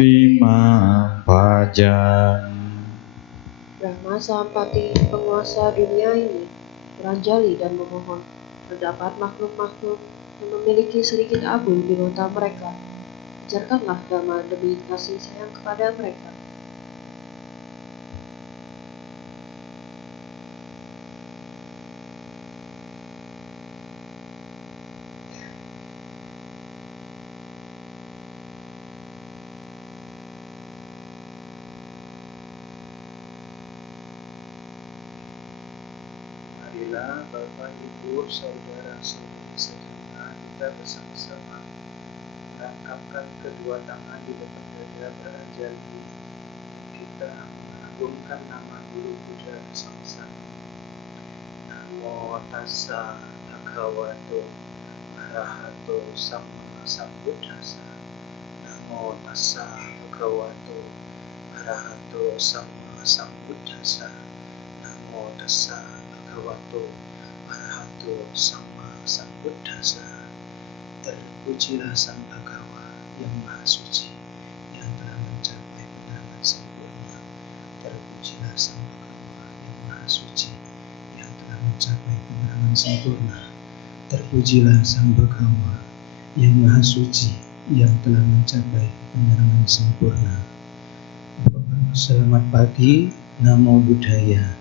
timang pajang. Brahma Sampati, penguasa dunia ini, beranjali dan memohon, terdapat makhluk-makhluk yang memiliki sedikit abu di mata mereka. Ajarkanlah Dhamma demi kasih sayang kepada mereka. Marilah Bapak, Ibu, Saudara-saudari sedaya, kita bersama-sama merangkapkan kedua tangan di depan dada, beranjali. Kita mengagungkan nama Guru Buddha bersama-sama. Namo tassa bhagavato arahato sama sambuddhassa. Namo tassa bhagavato arahato sama sambuddhassa. Namo tassa bhagavato arahato sama sambuddhassa. Terpujilah Sang Bhagawa yang Maha Suci, yang telah mencapai kebenaran sempurna. Terpujilah Sang Bhagawa yang Maha Suci, yang telah mencapai kebenaran sempurna. Terpujilah Sang Bhagawa yang Maha Suci, yang telah mencapai kebenaran sempurna. Selamat pagi, Namo Buddhaya.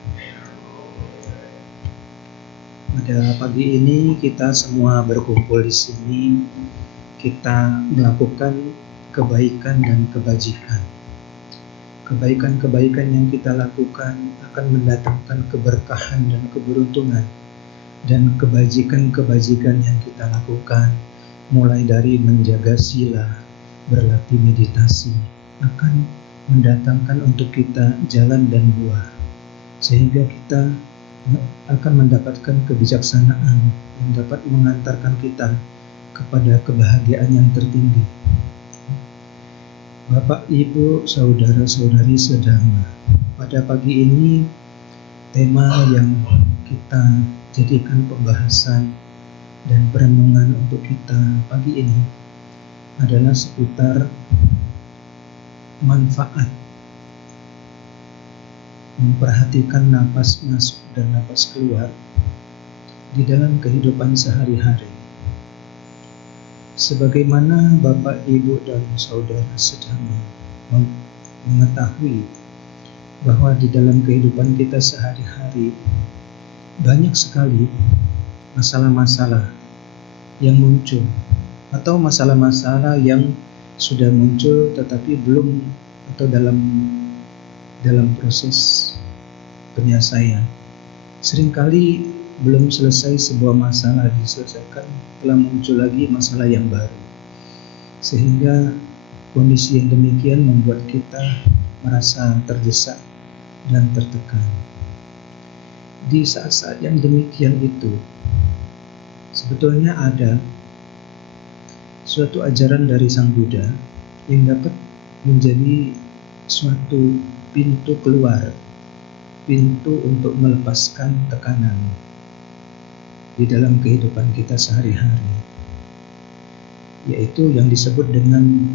Pada pagi ini kita semua berkumpul di sini. Kita melakukan kebaikan dan kebajikan. Kebaikan-kebaikan yang kita lakukan akan mendatangkan keberkahan dan keberuntungan. Dan kebajikan-kebajikan yang kita lakukan, mulai dari menjaga sila, berlatih meditasi, akan mendatangkan untuk kita jalan dan buah, sehingga kita akan mendapatkan kebijaksanaan yang dapat mengantarkan kita kepada kebahagiaan yang tertinggi. Bapak, Ibu, Saudara-saudari sedama, pada pagi ini tema yang kita jadikan pembahasan dan perenungan untuk kita pagi ini adalah seputar manfaat memperhatikan napas masuk dan napas keluar di dalam kehidupan sehari-hari. Sebagaimana Bapak, Ibu, dan Saudara sedama mengetahui bahwa di dalam kehidupan kita sehari-hari banyak sekali masalah-masalah yang muncul, atau masalah-masalah yang sudah muncul tetapi belum atau dalam proses penyelesaian. Seringkali belum selesai sebuah masalah diselesaikan, telah muncul lagi masalah yang baru. Sehingga kondisi yang demikian membuat kita merasa terdesak dan tertekan. Di saat-saat yang demikian itu, sebetulnya ada suatu ajaran dari Sang Buddha yang dapat menjadi suatu pintu keluar, pintu untuk melepaskan tekanan di dalam kehidupan kita sehari-hari, yaitu yang disebut dengan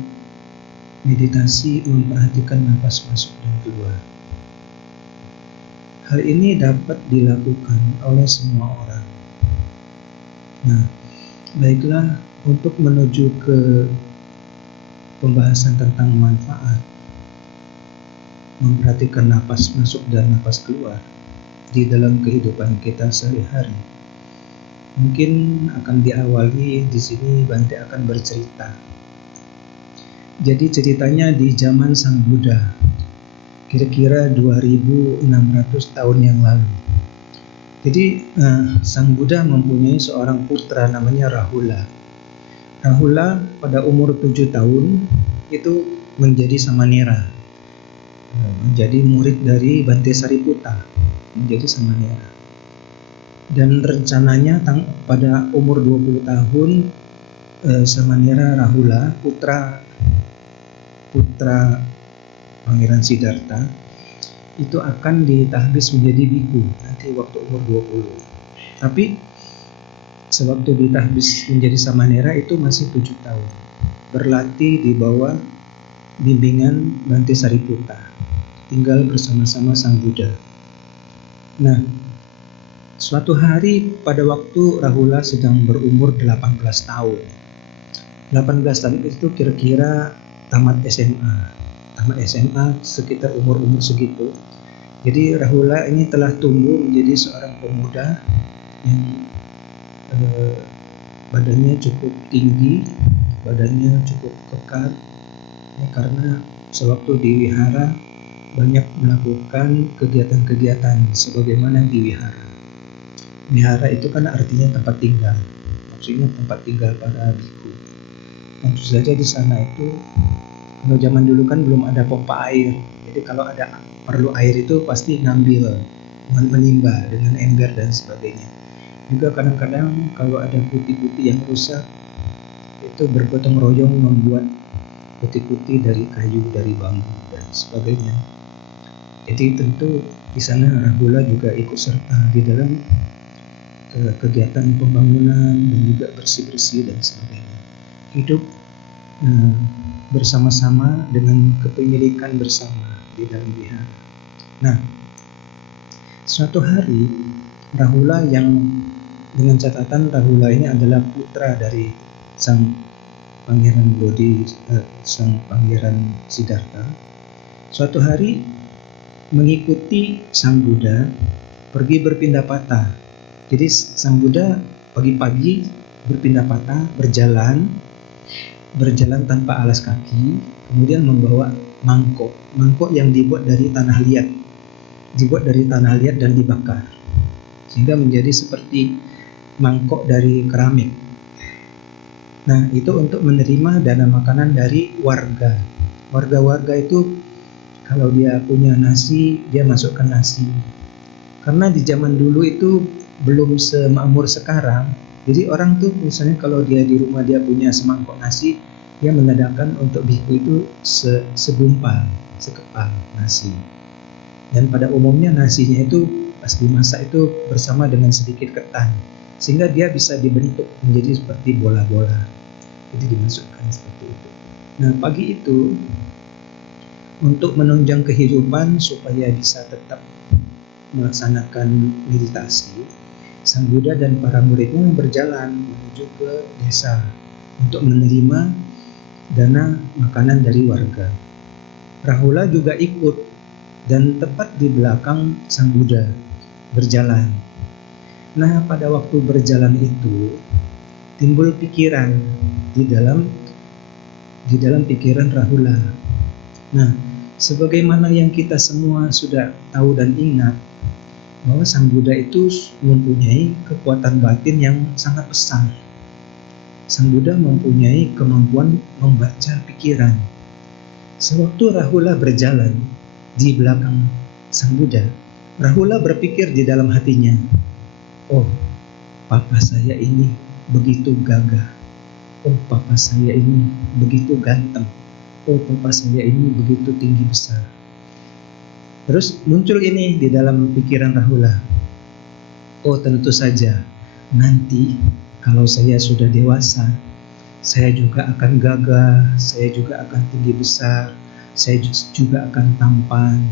meditasi memperhatikan napas masuk dan keluar. Hal ini dapat dilakukan oleh semua orang. Nah, baiklah, untuk menuju ke pembahasan tentang manfaat memperhatikan napas masuk dan napas keluar di dalam kehidupan kita sehari-hari. Mungkin akan diawali di sini Bante akan bercerita. Jadi ceritanya di zaman Sang Buddha, kira-kira 2600 tahun yang lalu. Jadi Sang Buddha mempunyai seorang putra namanya Rahula. Rahula pada umur 7 tahun itu menjadi samanera, menjadi murid dari Bante Sariputta, menjadi samanera. Dan rencananya pada umur 20 tahun samanera Rahula, putra Pangeran Siddhartha, itu akan ditahbis menjadi biku nanti waktu umur 20. Tapi sewaktu ditahbis menjadi samanera itu masih 7 tahun. Berlatih di bawah bimbingan Bante Sariputta, tinggal bersama-sama Sang Buddha. Nah, suatu hari pada waktu Rahula sedang berumur 18 tahun. 18 tahun itu kira-kira tamat SMA. Tamat SMA sekitar umur-umur segitu. Jadi Rahula ini telah tumbuh menjadi seorang pemuda yang badannya cukup tinggi, badannya cukup kekar, ya, karena sewaktu di wihara banyak melakukan kegiatan-kegiatan sebagaimana di wihara. Wihara itu kan artinya tempat tinggal, maksudnya tempat tinggal para biku. Tentu saja di sana itu, kalau zaman dulu kan belum ada pompa air, jadi kalau ada perlu air itu pasti ngambil, menimba dengan ember dan sebagainya. Juga kadang-kadang kalau ada putih-putih yang rusak, itu bergotong royong membuat putih-putih dari kayu, dari bambu dan sebagainya. Jadi tentu di sana Rahula juga ikut serta di dalam kegiatan pembangunan dan juga bersih-bersih dan sebagainya. Hidup bersama-sama dengan kepemilikan bersama di dalam wihara. Nah, suatu hari Rahula yang dengan catatan Rahula ini adalah putra dari sang pangeran Bodhi, sang pangeran Siddhartha. Suatu hari mengikuti Sang Buddha pergi berpindah patah. Jadi Sang Buddha pagi-pagi berpindah patah, berjalan tanpa alas kaki, kemudian membawa mangkok yang dibuat dari tanah liat dan dibakar, sehingga menjadi seperti mangkok dari keramik. Nah, itu untuk menerima dana makanan dari warga. Warga-warga itu kalau dia punya nasi, dia masukkan nasi. Karena di zaman dulu itu belum semakmur sekarang. Jadi orang tuh misalnya kalau dia di rumah dia punya semangkok nasi, dia menadakan untuk biku itu sekepal nasi. Dan pada umumnya nasinya itu pas dimasak itu bersama dengan sedikit ketan, sehingga dia bisa dibentuk menjadi seperti bola-bola. Jadi dimasukkan seperti itu. Nah, pagi itu untuk menunjang kehidupan supaya bisa tetap melaksanakan meditasi, Sang Buddha dan para muridnya berjalan menuju ke desa untuk menerima dana makanan dari warga. Rahula juga ikut dan tepat di belakang Sang Buddha berjalan. Nah, pada waktu berjalan itu timbul pikiran di dalam pikiran Rahula. Nah, sebagaimana yang kita semua sudah tahu dan ingat bahwa Sang Buddha itu mempunyai kekuatan batin yang sangat besar. Sang Buddha mempunyai kemampuan membaca pikiran. Sewaktu Rahula berjalan di belakang Sang Buddha, Rahula berpikir di dalam hatinya, "Oh, papa saya ini begitu gagah. Oh, papa saya ini begitu ganteng. Oh, papa saya ini begitu tinggi besar." Terus muncul ini di dalam pikiran Rahula. Oh, tentu saja nanti kalau saya sudah dewasa, saya juga akan gagah, saya juga akan tinggi besar, saya juga akan tampan.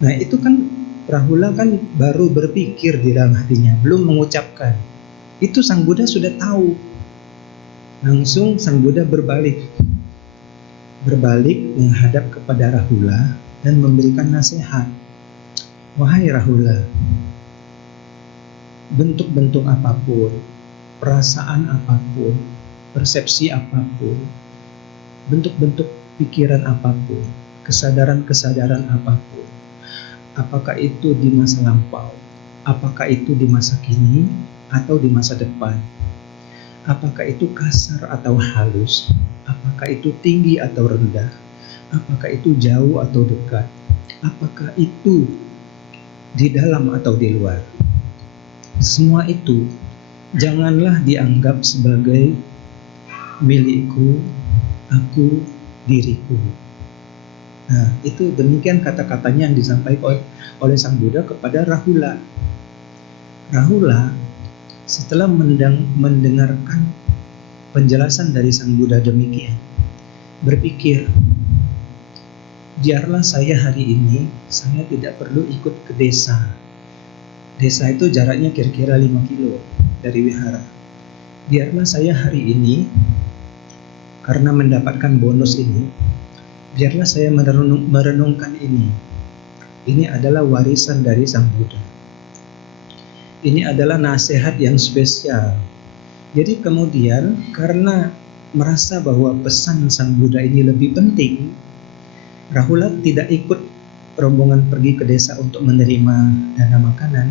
Nah, itu kan Rahula kan baru berpikir di dalam hatinya, belum mengucapkan. Itu Sang Buddha sudah tahu. Langsung Sang Buddha berbalik menghadap kepada Rahula dan memberikan nasihat. "Wahai Rahula, bentuk-bentuk apapun, perasaan apapun, persepsi apapun, bentuk-bentuk pikiran apapun, kesadaran-kesadaran apapun, apakah itu di masa lampau, apakah itu di masa kini, atau di masa depan, apakah itu kasar atau halus, apakah itu tinggi atau rendah, apakah itu jauh atau dekat, apakah itu di dalam atau di luar, semua itu janganlah dianggap sebagai milikku, aku, diriku." Nah, itu demikian kata-katanya yang disampaikan oleh Sang Buddha kepada Rahula. Rahula setelah mendengarkan penjelasan dari Sang Buddha demikian, berpikir, biarlah saya hari ini, saya tidak perlu ikut ke desa. Desa itu jaraknya kira-kira 5 kilo dari wihara. Biarlah saya hari ini, karena mendapatkan bonus ini, biarlah saya merenungkan ini. Ini adalah warisan dari Sang Buddha. Ini adalah nasihat yang spesial. Jadi kemudian karena merasa bahwa pesan Sang Buddha ini lebih penting, Rahula tidak ikut rombongan pergi ke desa untuk menerima dana makanan.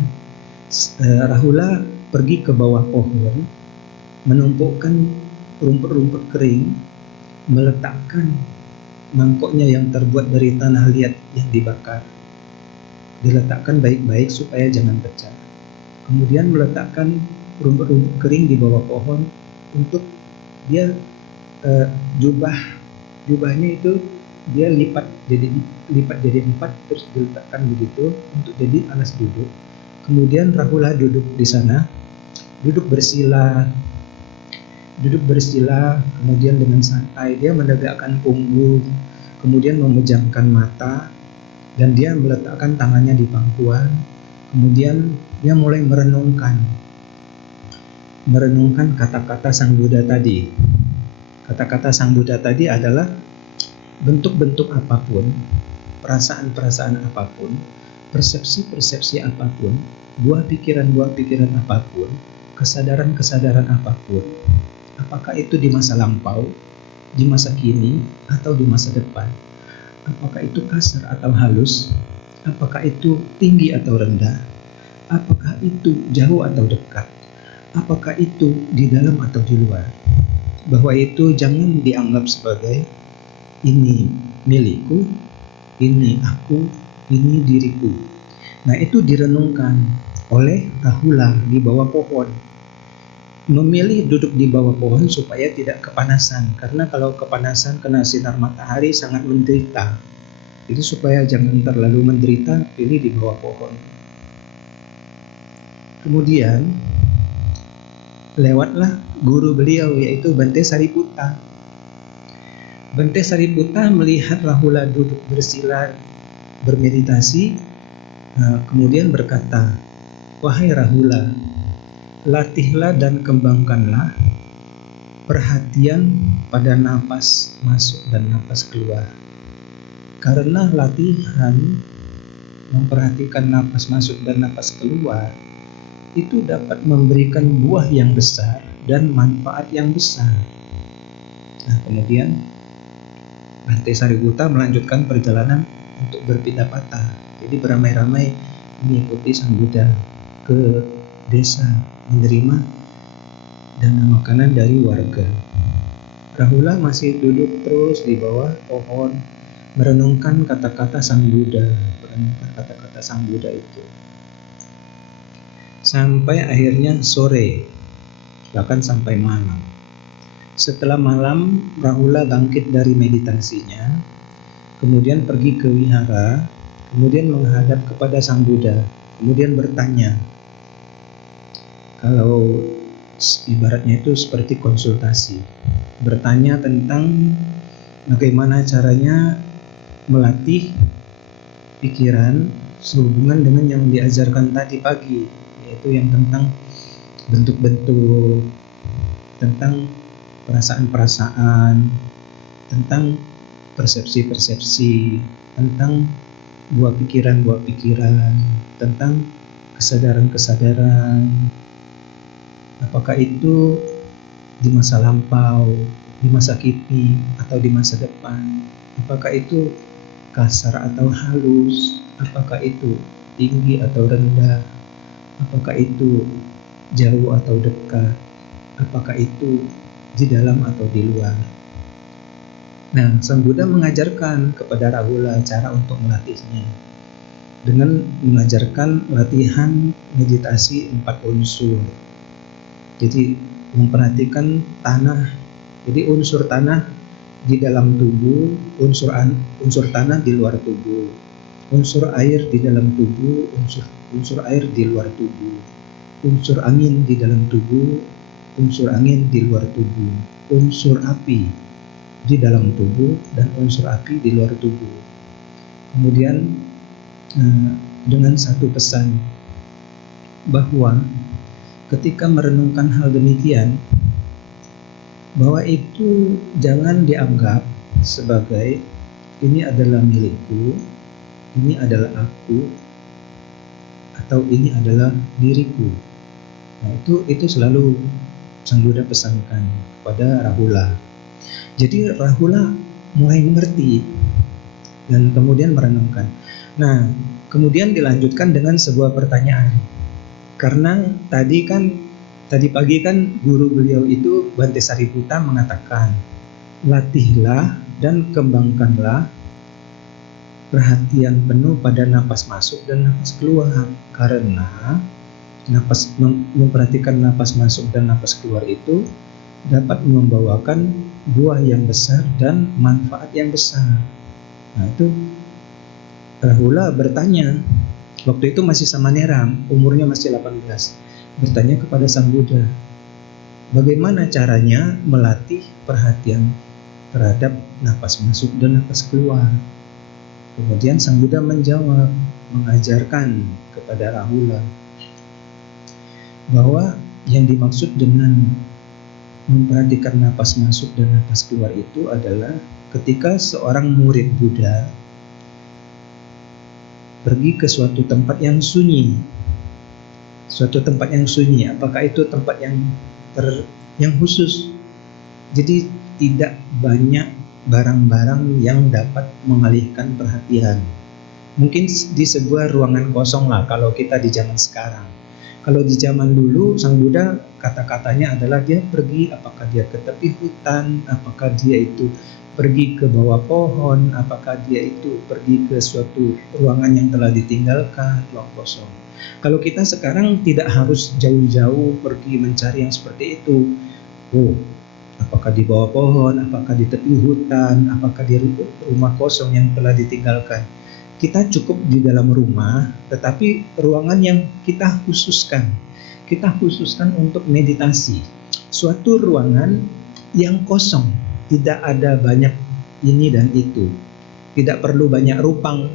Rahula pergi ke bawah pohon, menumpukkan rumput-rumput kering, meletakkan mangkoknya yang terbuat dari tanah liat yang dibakar, diletakkan baik-baik supaya jangan pecah. Kemudian meletakkan rumput-rumput kering di bawah pohon untuk dia jubahnya itu dia lipat jadi 4, terus diletakkan begitu untuk jadi alas duduk. Kemudian Rahula duduk di sana, duduk bersila, kemudian dengan santai dia menegakkan punggung, kemudian memejamkan mata, dan dia meletakkan tangannya di pangkuan. Kemudian dia mulai merenungkan kata-kata Sang Buddha tadi. Kata-kata Sang Buddha tadi adalah bentuk-bentuk apapun, perasaan-perasaan apapun, persepsi-persepsi apapun, buah pikiran apapun, kesadaran-kesadaran apapun, apakah itu di masa lampau, di masa kini, atau di masa depan, apakah itu kasar atau halus, apakah itu tinggi atau rendah, apakah itu jauh atau dekat, apakah itu di dalam atau di luar, bahwa itu jangan dianggap sebagai ini milikku, ini aku, ini diriku. Nah, itu direnungkan oleh Rahula di bawah pohon. Memilih duduk di bawah pohon supaya tidak kepanasan, karena kalau kepanasan kena sinar matahari sangat menderita. Jadi supaya jangan terlalu menderita, pilih di bawah pohon. Kemudian lewatlah guru beliau, yaitu Bante Sariputta. Bante Sariputta melihat Rahula duduk bersila bermeditasi, kemudian berkata, "Wahai Rahula, latihlah dan kembangkanlah perhatian pada napas masuk dan napas keluar. Karena latihan memperhatikan napas masuk dan napas keluar itu dapat memberikan buah yang besar dan manfaat yang besar." Nah, kemudian Bante Sariputta melanjutkan perjalanan untuk berpindah patah. Jadi beramai-ramai mengikuti Sang Buddha ke desa menerima dana makanan dari warga. Rahula masih duduk terus di bawah pohon merenungkan kata-kata Sang Buddha, itu. Sampai akhirnya sore, bahkan sampai malam. Setelah malam, Rahula bangkit dari meditasinya, kemudian pergi ke wihara, kemudian menghadap kepada Sang Buddha, kemudian bertanya. Kalau ibaratnya itu seperti konsultasi, bertanya tentang bagaimana caranya melatih pikiran sehubungan dengan yang diajarkan tadi pagi, yaitu yang tentang bentuk-bentuk, tentang perasaan-perasaan, tentang persepsi-persepsi, tentang buah pikiran, tentang kesadaran-kesadaran. Apakah itu di masa lampau, di masa kini, atau di masa depan? Apakah itu kasar atau halus? Apakah itu tinggi atau rendah? Apakah itu jauh atau dekat? Apakah itu di dalam atau di luar? Nah, Sang Buddha mengajarkan kepada Rahula cara untuk melatihnya dengan mengajarkan latihan meditasi 4 unsur. Jadi memperhatikan tanah. Jadi unsur tanah di dalam tubuh, unsur tanah di luar tubuh, unsur air di dalam tubuh, unsur air di luar tubuh, unsur angin di dalam tubuh, unsur angin di luar tubuh, unsur api di dalam tubuh, dan unsur api di luar tubuh. Kemudian dengan satu pesan bahwa ketika merenungkan hal demikian, bahwa itu jangan dianggap sebagai ini adalah milikku, ini adalah aku, atau ini adalah diriku. Nah, itu selalu Sang Buddha pesankan kepada Rahula. Jadi Rahula mulai mengerti dan kemudian merenungkan. Nah, kemudian dilanjutkan dengan sebuah pertanyaan. Karena tadi pagi kan guru beliau itu Bante Sariputta mengatakan, latihlah dan kembangkanlah perhatian penuh pada napas masuk dan napas keluar, karena memperhatikan napas masuk dan napas keluar itu dapat membawakan buah yang besar dan manfaat yang besar. Nah, itu Rahula bertanya, waktu itu masih Samaneram, umurnya masih 18, bertanya kepada Sang Buddha, bagaimana caranya melatih perhatian terhadap napas masuk dan napas keluar. Kemudian Sang Buddha menjawab, mengajarkan kepada Rahula bahwa yang dimaksud dengan memperhatikan napas masuk dan napas keluar itu adalah ketika seorang murid Buddha pergi ke suatu tempat yang sunyi. Suatu tempat yang sunyi, apakah itu tempat yang khusus? Jadi tidak banyak barang-barang yang dapat mengalihkan perhatian. Mungkin di sebuah ruangan kosong lah kalau kita di zaman sekarang. Kalau di zaman dulu Sang Buddha kata-katanya adalah dia pergi, apakah dia ke tepi hutan, apakah dia itu pergi ke bawah pohon, apakah dia itu pergi ke suatu ruangan yang telah ditinggalkan, ruang kosong. Kalau kita sekarang tidak harus jauh-jauh pergi mencari yang seperti itu. Apakah di bawah pohon, apakah di tepi hutan, apakah di rumah kosong yang telah ditinggalkan. Kita cukup di dalam rumah, tetapi ruangan yang kita khususkan untuk meditasi. Suatu ruangan yang kosong, tidak ada banyak ini dan itu. Tidak perlu banyak rupang,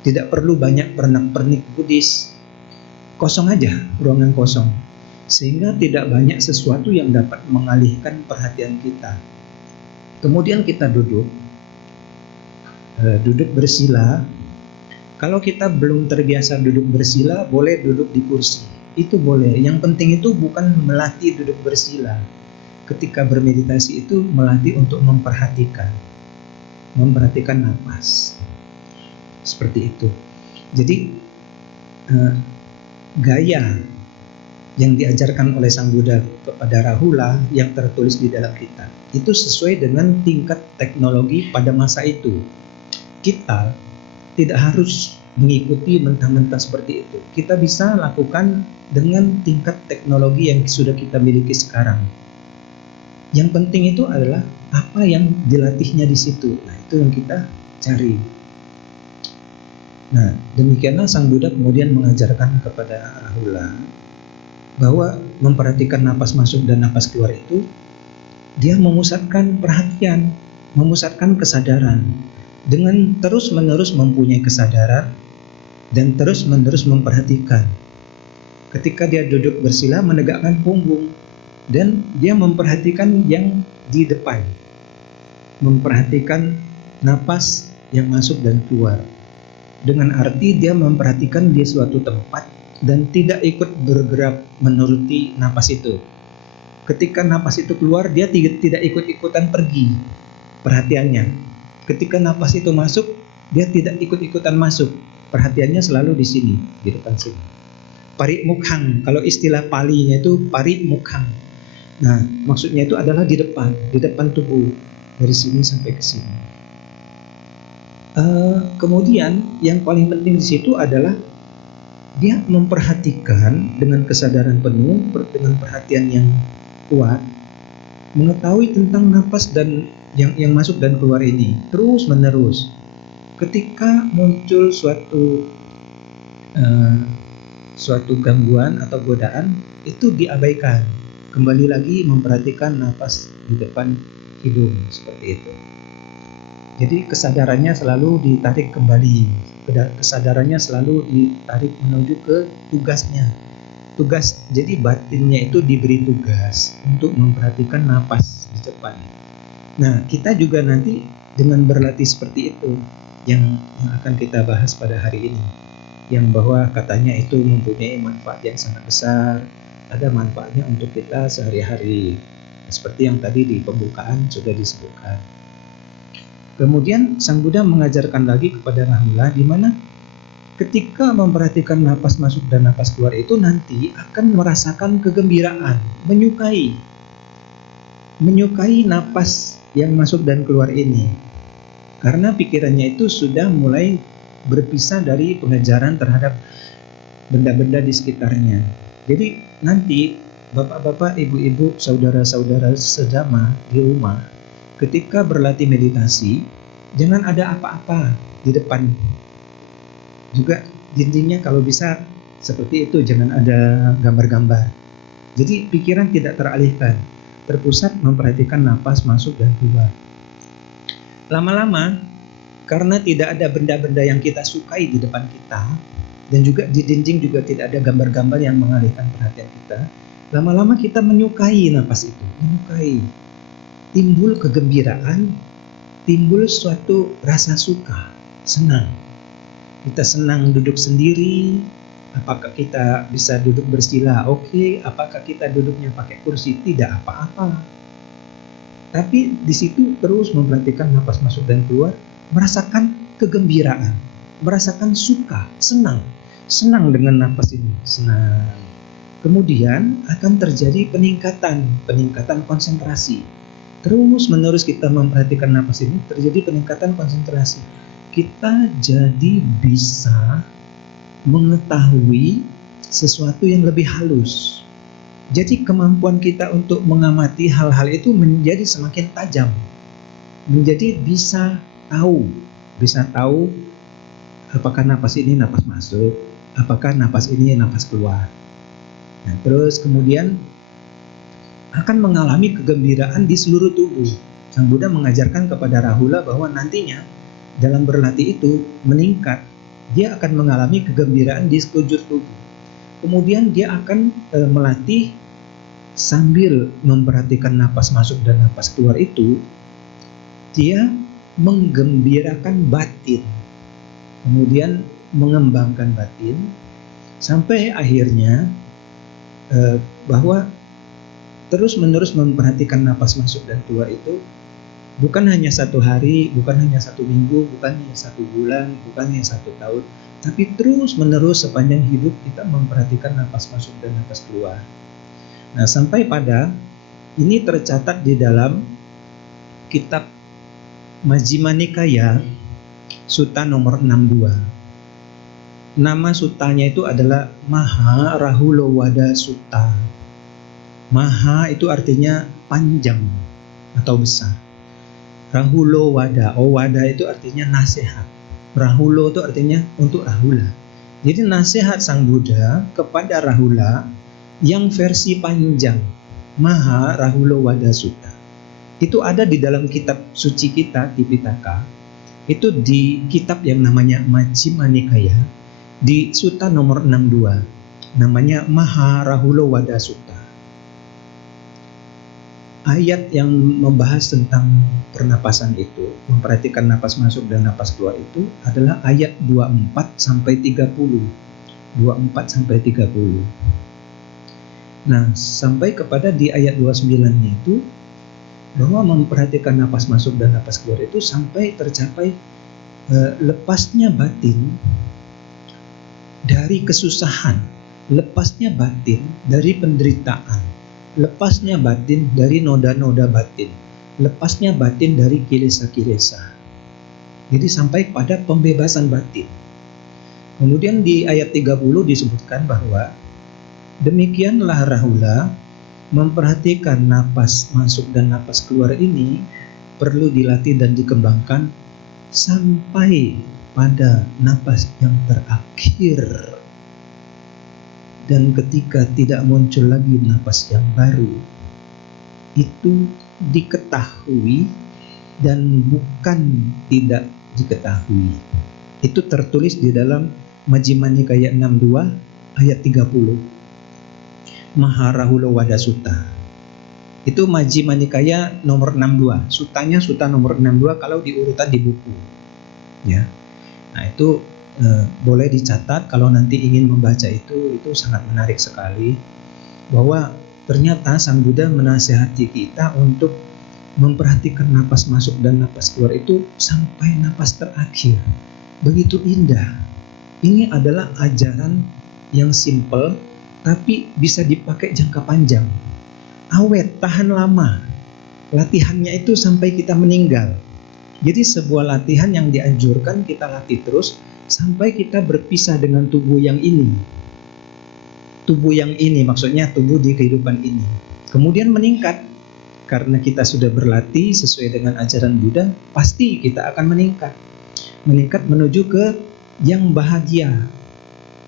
tidak perlu banyak pernak-pernik Buddhis. Kosong aja, ruangan kosong. Sehingga tidak banyak sesuatu yang dapat mengalihkan perhatian kita. Kemudian kita duduk bersila. Kalau kita belum terbiasa duduk bersila, boleh duduk di kursi. Itu boleh. Yang penting itu bukan melatih duduk bersila. Ketika bermeditasi itu melatih untuk memperhatikan napas. Seperti itu. Jadi gaya yang diajarkan oleh Sang Buddha kepada Rahula yang tertulis di dalam kitab itu sesuai dengan tingkat teknologi pada masa itu. Kita tidak harus mengikuti mentah-mentah seperti itu. Kita bisa lakukan dengan tingkat teknologi yang sudah kita miliki sekarang. Yang penting itu adalah apa yang dilatihnya di situ. Nah, itu yang kita cari. Nah, demikianlah Sang Buddha kemudian mengajarkan kepada Rahula bahwa memperhatikan napas masuk dan napas keluar itu dia memusatkan perhatian, memusatkan kesadaran. Dengan terus-menerus mempunyai kesadaran dan terus-menerus memperhatikan. Ketika dia duduk bersila menegakkan punggung dan dia memperhatikan yang di depan. Memperhatikan napas yang masuk dan keluar. Dengan arti dia memperhatikan di suatu tempat dan tidak ikut bergerak menuruti napas itu. Ketika napas itu keluar, dia tidak ikut-ikutan pergi perhatiannya. Ketika napas itu masuk, dia tidak ikut-ikutan masuk. Perhatiannya selalu di sini, di depan sini. Parik mukhang, kalau istilah Palinya itu parik mukhang. Nah, maksudnya itu adalah di depan tubuh, dari sini sampai ke sini. Kemudian yang paling penting di situ adalah dia memperhatikan dengan kesadaran penuh, dengan perhatian yang kuat, mengetahui tentang napas dan yang masuk dan keluar ini terus menerus. Ketika muncul suatu gangguan atau godaan, itu diabaikan. Kembali lagi memperhatikan napas di depan hidung seperti itu. Jadi kesadarannya selalu ditarik kembali, kesadarannya selalu ditarik menuju ke tugasnya. Jadi batinnya itu diberi tugas untuk memperhatikan napas di depan. Nah, kita juga nanti dengan berlatih seperti itu yang akan kita bahas pada hari ini, yang bahwa katanya itu mempunyai manfaat yang sangat besar, ada manfaatnya untuk kita sehari-hari, seperti yang tadi di pembukaan sudah disebutkan. Kemudian Sang Buddha mengajarkan lagi kepada Rahula di mana ketika memperhatikan napas masuk dan napas keluar itu nanti akan merasakan kegembiraan, menyukai napas yang masuk dan keluar ini. Karena pikirannya itu sudah mulai berpisah dari pengejaran terhadap benda-benda di sekitarnya. Jadi nanti bapak-bapak, ibu-ibu, saudara-saudara sedama di rumah, ketika berlatih meditasi, jangan ada apa-apa di depan. Juga dindingnya kalau bisa seperti itu, jangan ada gambar-gambar. Jadi pikiran tidak teralihkan, terpusat memperhatikan napas masuk dan keluar. Lama-lama, karena tidak ada benda-benda yang kita sukai di depan kita, dan juga di dinding juga tidak ada gambar-gambar yang mengalihkan perhatian kita, lama-lama kita menyukai napas itu, timbul kegembiraan, timbul suatu rasa suka, senang. Kita senang duduk sendiri. Apakah kita bisa duduk bersila? Oke. Apakah kita duduknya pakai kursi? Tidak apa-apa. Tapi di situ terus memperhatikan napas masuk dan keluar, merasakan kegembiraan, merasakan suka, senang dengan napas ini, senang. Kemudian akan terjadi peningkatan konsentrasi. Terus menerus kita memperhatikan napas ini, terjadi peningkatan konsentrasi. Kita jadi bisa mengetahui sesuatu yang lebih halus. Jadi kemampuan kita untuk mengamati hal-hal itu menjadi semakin tajam. Menjadi bisa tahu apakah napas ini napas masuk, apakah napas ini napas keluar. Nah, terus kemudian akan mengalami kegembiraan di seluruh tubuh. Sang Buddha mengajarkan kepada Rahula bahwa nantinya dalam berlatih itu meningkat, dia akan mengalami kegembiraan di sekujur tubuh. Kemudian dia akan melatih sambil memperhatikan napas masuk dan napas keluar itu, dia menggembirakan batin, kemudian mengembangkan batin, sampai akhirnya bahwa terus-menerus memperhatikan napas masuk dan keluar itu bukan hanya 1 hari, bukan hanya 1 minggu, bukan hanya 1 bulan, bukan hanya 1 tahun, tapi terus-menerus sepanjang hidup kita memperhatikan napas masuk dan napas keluar. Nah, sampai pada ini tercatat di dalam kitab Majjhima Nikaya, Sutta nomor 62. Nama sutanya itu adalah Maha Rahulawada Sutta. Maha itu artinya panjang atau besar. Rahulo Wada, Wada itu artinya nasihat. Rahulo itu artinya untuk Rahula. Jadi nasihat Sang Buddha kepada Rahula yang versi panjang, Maha Rahulo Wada Sutta. Itu ada di dalam kitab suci kita, Tipitaka. Itu di kitab yang namanya Majjhima Nikaya, di Sutta nomor 62. Namanya Maha Rahulo Wada Sutta. Ayat yang membahas tentang pernapasan itu, memperhatikan napas masuk dan napas keluar itu adalah ayat 24 sampai 30. 24 sampai 30. Nah, sampai kepada di ayat 29-nya itu bahwa memperhatikan napas masuk dan napas keluar itu sampai tercapai lepasnya batin dari kesusahan, lepasnya batin dari penderitaan, lepasnya batin dari noda-noda batin, lepasnya batin dari kilesa-kilesa. Jadi sampai pada pembebasan batin. Kemudian di ayat 30 disebutkan bahwa demikianlah Rahula memperhatikan napas masuk dan napas keluar ini perlu dilatih dan dikembangkan sampai pada napas yang terakhir. Dan ketika tidak muncul lagi napas yang baru, itu diketahui dan bukan tidak diketahui. Itu tertulis di dalam Majjhima Nikaya 62 ayat 30. Maharahula Wada Sutta. Itu Majjhima Nikaya nomor 62. Sutanya suta nomor 62 kalau diurutan di buku. Ya. Nah, itu boleh dicatat kalau nanti ingin membaca itu sangat menarik sekali, bahwa ternyata Sang Buddha menasihati kita untuk memperhatikan napas masuk dan napas keluar itu sampai napas terakhir. Begitu indah. Ini adalah ajaran yang simple tapi bisa dipakai jangka panjang. Awet, tahan lama. Latihannya itu sampai kita meninggal. Jadi sebuah latihan yang dianjurkan kita latih terus sampai kita berpisah dengan tubuh yang ini. Tubuh yang ini maksudnya tubuh di kehidupan ini. Kemudian meningkat. Karena kita sudah berlatih sesuai dengan ajaran Buddha, pasti kita akan meningkat. Meningkat menuju ke yang bahagia.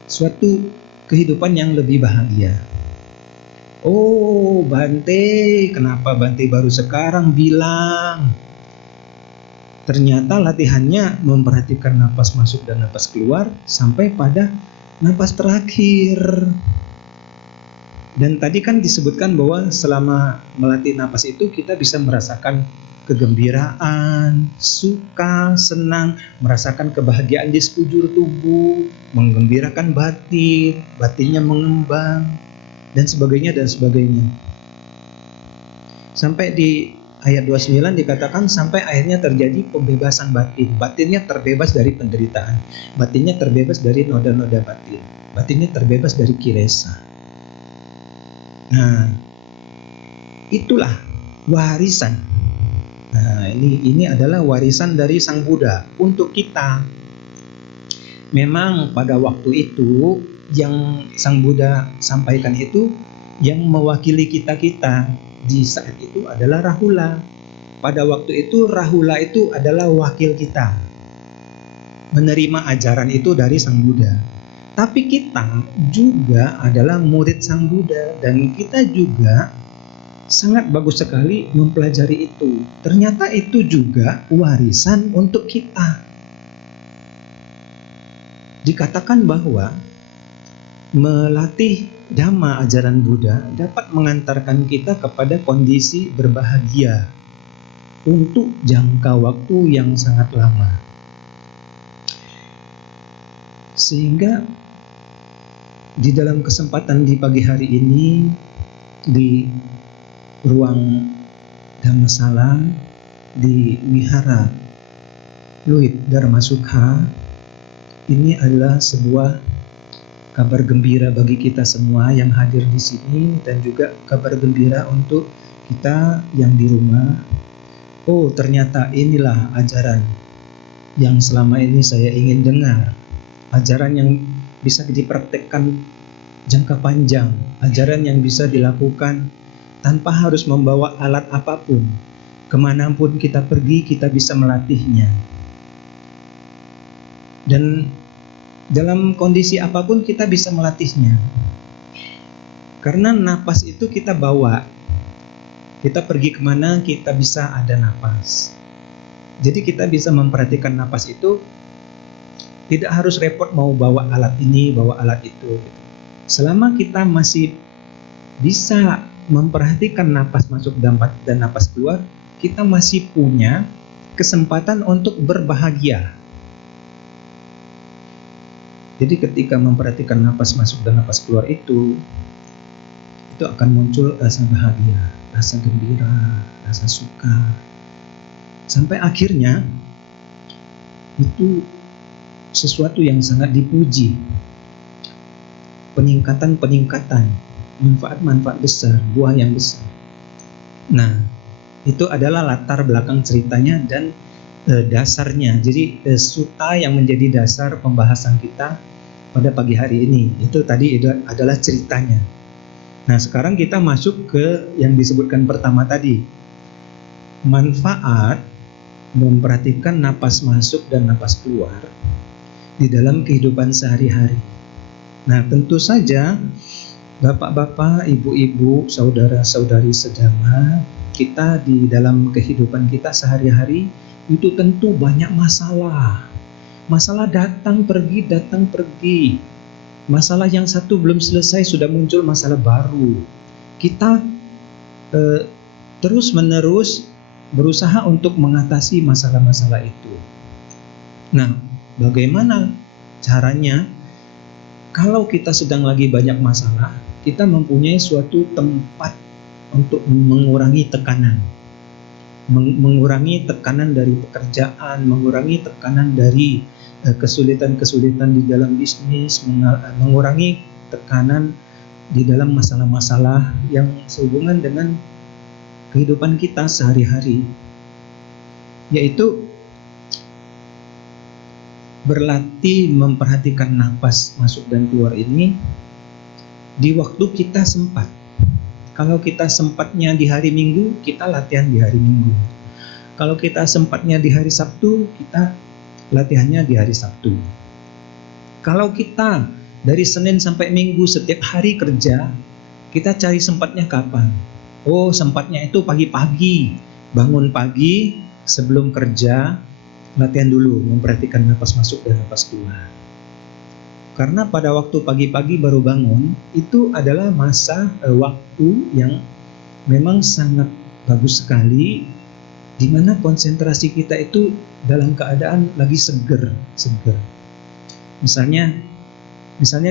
Suatu kehidupan yang lebih bahagia. Oh, Bante, kenapa Bante baru sekarang bilang? Ternyata latihannya memperhatikan napas masuk dan napas keluar sampai pada napas terakhir. Dan tadi kan disebutkan bahwa selama melatih napas itu kita bisa merasakan kegembiraan, suka, senang, merasakan kebahagiaan di sekujur tubuh, menggembirakan batin, batinnya mengembang, dan sebagainya dan sebagainya. Sampai di ayat 29 dikatakan sampai akhirnya terjadi pembebasan batin. Batinnya terbebas dari penderitaan, batinnya terbebas dari noda-noda batin, batinnya terbebas dari kilesa. Nah, itulah warisan. Nah, ini adalah warisan dari Sang Buddha untuk kita. Memang pada waktu itu yang Sang Buddha sampaikan itu yang mewakili kita di saat itu adalah Rahula. Pada waktu itu Rahula itu adalah wakil kita menerima ajaran itu dari Sang Buddha. Tapi kita juga adalah murid Sang Buddha dan kita juga sangat bagus sekali mempelajari itu. Ternyata itu juga warisan untuk kita. Dikatakan bahwa melatih Dhamma ajaran Buddha dapat mengantarkan kita kepada kondisi berbahagia untuk jangka waktu yang sangat lama. Sehingga di dalam kesempatan di pagi hari ini di ruang Dhammasala di Wihara Luit Dharma Sukha, ini adalah sebuah kabar gembira bagi kita semua yang hadir di sini dan juga kabar gembira untuk kita yang di rumah. Oh, ternyata inilah ajaran yang selama ini saya ingin dengar. Ajaran yang bisa dipraktekkan jangka panjang, ajaran yang bisa dilakukan tanpa harus membawa alat apapun. Kemanapun kita pergi, kita bisa melatihnya. Dan dalam kondisi apapun kita bisa melatihnya. Karena napas itu kita bawa. Kita pergi kemana, kita bisa ada napas. Jadi kita bisa memperhatikan napas itu. Tidak harus repot mau bawa alat ini, bawa alat itu. Selama kita masih bisa memperhatikan napas masuk dan napas keluar, kita masih punya kesempatan untuk berbahagia. Jadi ketika memperhatikan napas masuk dan napas keluar itu akan muncul rasa bahagia, rasa gembira, rasa suka. Sampai akhirnya itu sesuatu yang sangat dipuji. Peningkatan, manfaat-manfaat besar, buah yang besar. Nah, itu adalah latar belakang ceritanya dan dasarnya. Jadi sutta yang menjadi dasar pembahasan kita pada pagi hari ini. Itu tadi adalah ceritanya. Nah, sekarang kita masuk ke yang disebutkan pertama tadi. Manfaat memperhatikan napas masuk dan napas keluar di dalam kehidupan sehari-hari. Nah, tentu saja Bapak-bapak, ibu-ibu, saudara-saudari sedama, kita di dalam kehidupan kita sehari-hari itu tentu banyak masalah. Masalah datang pergi. Masalah yang satu belum selesai sudah muncul masalah baru. Kita terus-menerus berusaha untuk mengatasi masalah-masalah itu. Nah, bagaimana caranya? Kalau kita sedang lagi banyak masalah, kita mempunyai suatu tempat untuk mengurangi tekanan. Mengurangi tekanan dari pekerjaan, mengurangi tekanan dari kesulitan-kesulitan di dalam bisnis, mengurangi tekanan di dalam masalah-masalah yang sehubungan dengan kehidupan kita sehari-hari, yaitu berlatih memperhatikan napas masuk dan keluar ini di waktu kita sempat. Kalau kita sempatnya di hari Minggu, kita latihan di hari Minggu. Kalau kita sempatnya di hari Sabtu, kita latihannya di hari Sabtu. Kalau kita dari Senin sampai Minggu setiap hari kerja, kita cari sempatnya kapan? Oh, sempatnya itu pagi-pagi. Bangun pagi sebelum kerja, latihan dulu memperhatikan napas masuk dan napas keluar. Karena pada waktu pagi-pagi baru bangun, itu adalah masa waktu yang memang sangat bagus sekali, di mana konsentrasi kita itu dalam keadaan lagi seger. Misalnya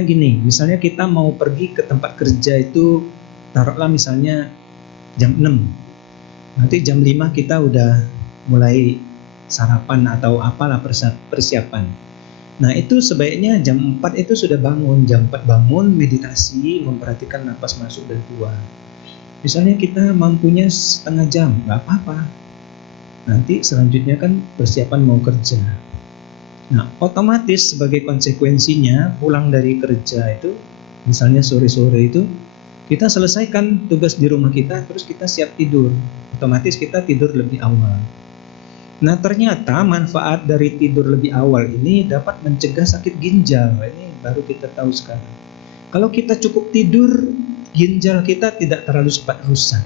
gini, misalnya kita mau pergi ke tempat kerja itu, taruhlah misalnya jam 6. Nanti jam 5 kita udah mulai sarapan atau apalah persiapan. Nah, itu sebaiknya jam 4 itu sudah bangun. Jam 4 bangun, meditasi, memperhatikan napas masuk dan keluar. Misalnya kita mampunya setengah jam, nggak apa-apa. Nanti selanjutnya kan persiapan mau kerja. Nah, otomatis sebagai konsekuensinya pulang dari kerja itu, misalnya sore-sore itu, kita selesaikan tugas di rumah kita, terus kita siap tidur. Otomatis kita tidur lebih awal. Nah, ternyata manfaat dari tidur lebih awal ini dapat mencegah sakit ginjal. Ini baru kita tahu sekarang. Kalau kita cukup tidur, ginjal kita tidak terlalu cepat rusak.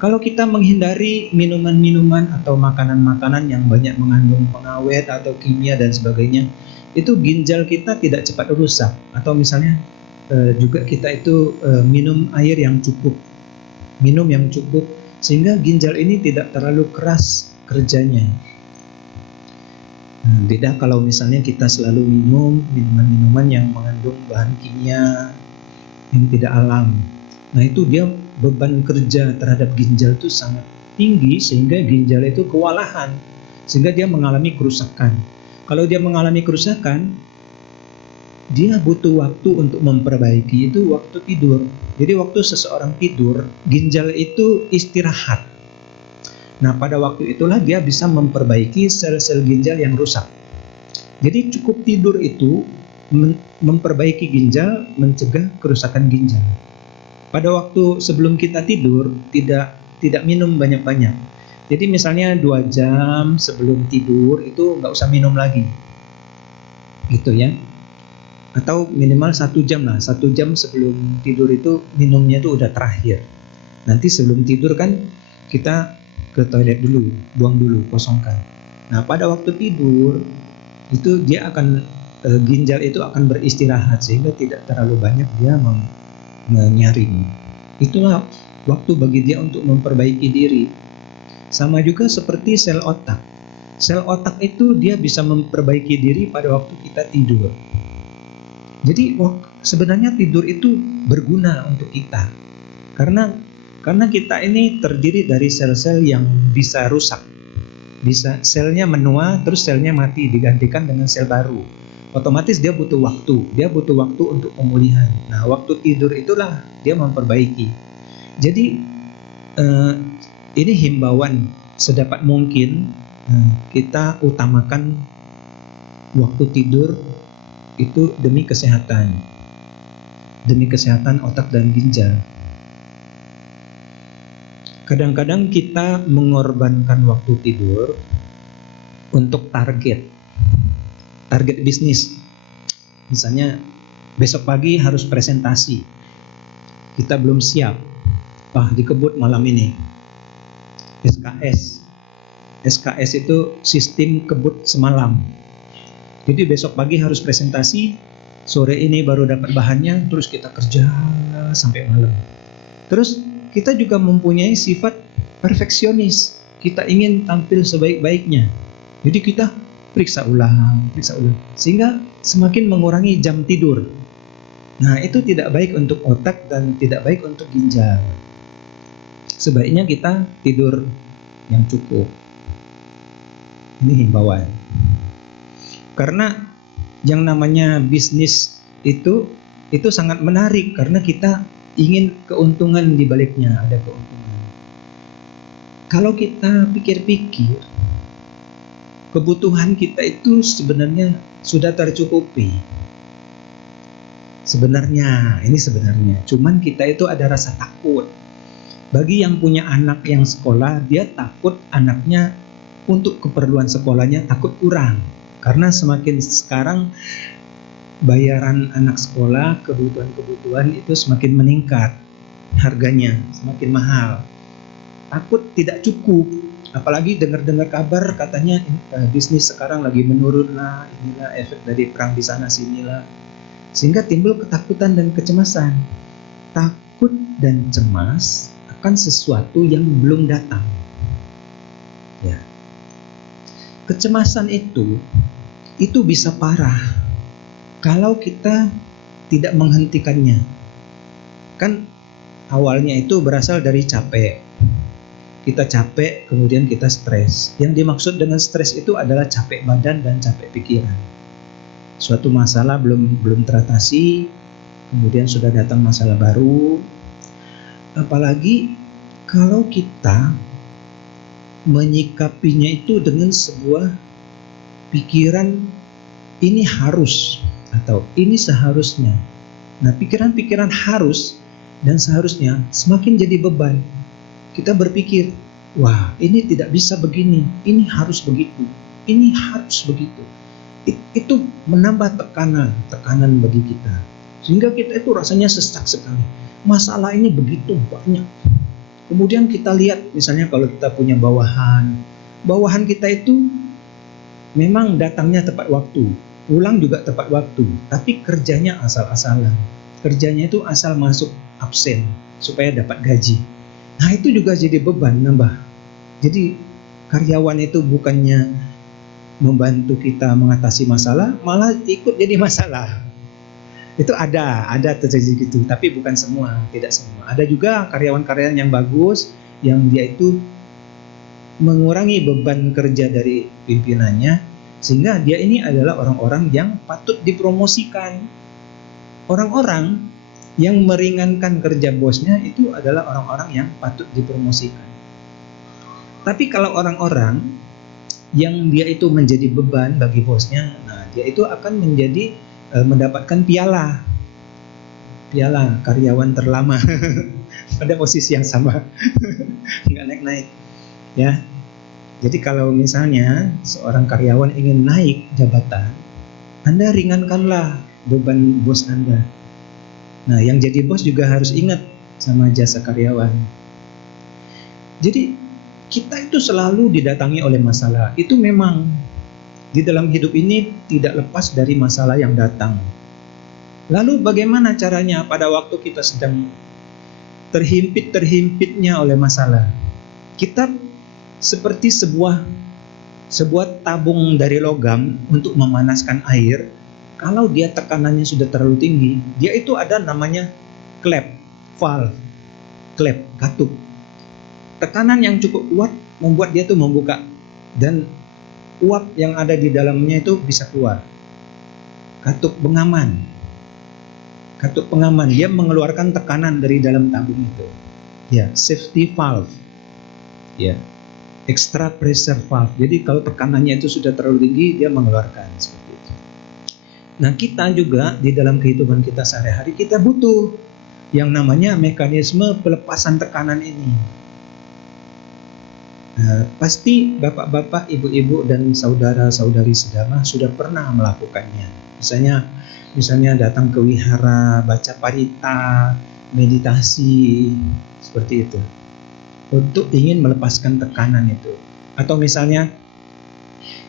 Kalau kita menghindari minuman-minuman atau makanan-makanan yang banyak mengandung pengawet atau kimia dan sebagainya, itu ginjal kita tidak cepat rusak. Atau misalnya juga kita itu minum air yang cukup, sehingga ginjal ini tidak terlalu keras kerjanya. Beda kalau misalnya kita selalu minum minuman-minuman yang mengandung bahan kimia yang tidak alam. Nah, itu dia beban kerja terhadap ginjal itu sangat tinggi, sehingga ginjal itu kewalahan, sehingga dia mengalami kerusakan. Kalau dia mengalami kerusakan, dia butuh waktu untuk memperbaiki, itu waktu tidur. Jadi waktu seseorang tidur, ginjal itu istirahat. Nah, pada waktu itulah dia bisa memperbaiki sel-sel ginjal yang rusak. Jadi cukup tidur itu memperbaiki ginjal, mencegah kerusakan ginjal. Pada waktu sebelum kita tidur, tidak minum banyak-banyak. Jadi misalnya 2 jam sebelum tidur itu nggak usah minum lagi, gitu ya. Atau minimal 1 jam lah, 1 jam sebelum tidur itu minumnya itu udah terakhir. Nanti sebelum tidur kan kita ke toilet dulu, buang dulu, kosongkan. Nah, pada waktu tidur itu dia akan ginjal itu akan beristirahat, sehingga tidak terlalu banyak dia menyaring. Itulah waktu bagi dia untuk memperbaiki diri. Sama juga seperti sel otak. Sel otak itu dia bisa memperbaiki diri pada waktu kita tidur. Jadi sebenarnya tidur itu berguna untuk kita. Karena kita ini terdiri dari sel-sel yang bisa rusak. Bisa selnya menua, terus selnya mati, digantikan dengan sel baru. Otomatis dia butuh waktu untuk pemulihan. Nah, waktu tidur itulah dia memperbaiki. Jadi ini himbauan, sedapat mungkin kita utamakan waktu tidur itu demi kesehatan otak dan ginjal. Kadang-kadang kita mengorbankan waktu tidur untuk target bisnis. Misalnya besok pagi harus presentasi, kita belum siap, dikebut malam ini. SKS. SKS itu sistem kebut semalam. Jadi besok pagi harus presentasi, sore ini baru dapat bahannya, terus kita kerja sampai malam. Terus kita juga mempunyai sifat perfeksionis. Kita ingin tampil sebaik-baiknya. Jadi kita periksa ulang. Sehingga semakin mengurangi jam tidur. Nah, itu tidak baik untuk otak dan tidak baik untuk ginjal. Sebaiknya kita tidur yang cukup. Ini himbauan. Karena yang namanya bisnis itu sangat menarik karena kita ingin keuntungan di baliknya, ada keuntungan. Kalau kita pikir-pikir, kebutuhan kita itu sebenarnya sudah tercukupi. Sebenarnya, cuman kita itu ada rasa takut. Bagi yang punya anak yang sekolah, dia takut anaknya untuk keperluan sekolahnya takut kurang. Karena semakin sekarang bayaran anak sekolah, kebutuhan-kebutuhan itu semakin meningkat. Harganya semakin mahal. Takut tidak cukup. Apalagi dengar-dengar kabar katanya bisnis sekarang lagi menurun lah, inilah efek dari perang di sana sinilah. Sehingga timbul ketakutan dan kecemasan. Takut dan cemas akan sesuatu yang belum datang. Ya. Kecemasan itu bisa parah kalau kita tidak menghentikannya. Kan awalnya itu berasal dari capek. Kita capek, kemudian kita stres. Yang dimaksud dengan stres itu adalah capek badan dan capek pikiran. Suatu masalah belum teratasi, kemudian sudah datang masalah baru. Apalagi kalau kita menyikapinya itu dengan sebuah pikiran ini harus atau ini seharusnya. Nah, pikiran-pikiran harus dan seharusnya semakin jadi beban. Kita berpikir, wah ini tidak bisa begini, ini harus begitu, ini harus begitu. Itu menambah tekanan bagi kita. Sehingga kita itu rasanya sesak sekali. Masalah ini begitu banyak. Kemudian kita lihat misalnya kalau kita punya bawahan kita itu memang datangnya tepat waktu, pulang juga tepat waktu, tapi kerjanya asal-asalan. Kerjanya itu asal masuk absen supaya dapat gaji. Nah, itu juga jadi beban nambah. Jadi karyawan itu bukannya membantu kita mengatasi masalah, malah ikut jadi masalah. Itu ada terjadi gitu, tapi bukan semua, tidak semua. Ada juga karyawan-karyawan yang bagus, yang dia itu mengurangi beban kerja dari pimpinannya, sehingga dia ini adalah orang-orang yang patut dipromosikan. Orang-orang yang meringankan kerja bosnya itu adalah orang-orang yang patut dipromosikan. Tapi kalau orang-orang yang dia itu menjadi beban bagi bosnya, nah dia itu akan menjadi mendapatkan piala karyawan terlama pada posisi yang sama, nggak naik-naik, ya. Jadi kalau misalnya seorang karyawan ingin naik jabatan, Anda ringankanlah beban bos Anda. Nah, yang jadi bos juga harus ingat sama jasa karyawan. Jadi kita itu selalu didatangi oleh masalah. Itu memang di dalam hidup ini tidak lepas dari masalah yang datang. Lalu bagaimana caranya pada waktu kita sedang terhimpit-terhimpitnya oleh masalah? Kita seperti sebuah tabung dari logam untuk memanaskan air. Kalau dia tekanannya sudah terlalu tinggi, dia itu ada namanya valve, katup. Tekanan yang cukup kuat membuat dia tuh membuka dan uap yang ada di dalamnya itu bisa keluar. Katup pengaman, dia mengeluarkan tekanan dari dalam tabung itu. Ya, safety valve. Ya, extra pressure valve. Jadi kalau tekanannya itu sudah terlalu tinggi, dia mengeluarkan seperti itu. Nah, kita juga di dalam kehidupan kita sehari-hari kita butuh yang namanya mekanisme pelepasan tekanan ini. Nah, pasti bapak-bapak, ibu-ibu dan saudara-saudari sedama sudah pernah melakukannya. Misalnya datang ke wihara, baca parita, meditasi, seperti itu. untuk ingin melepaskan tekanan itu. Atau misalnya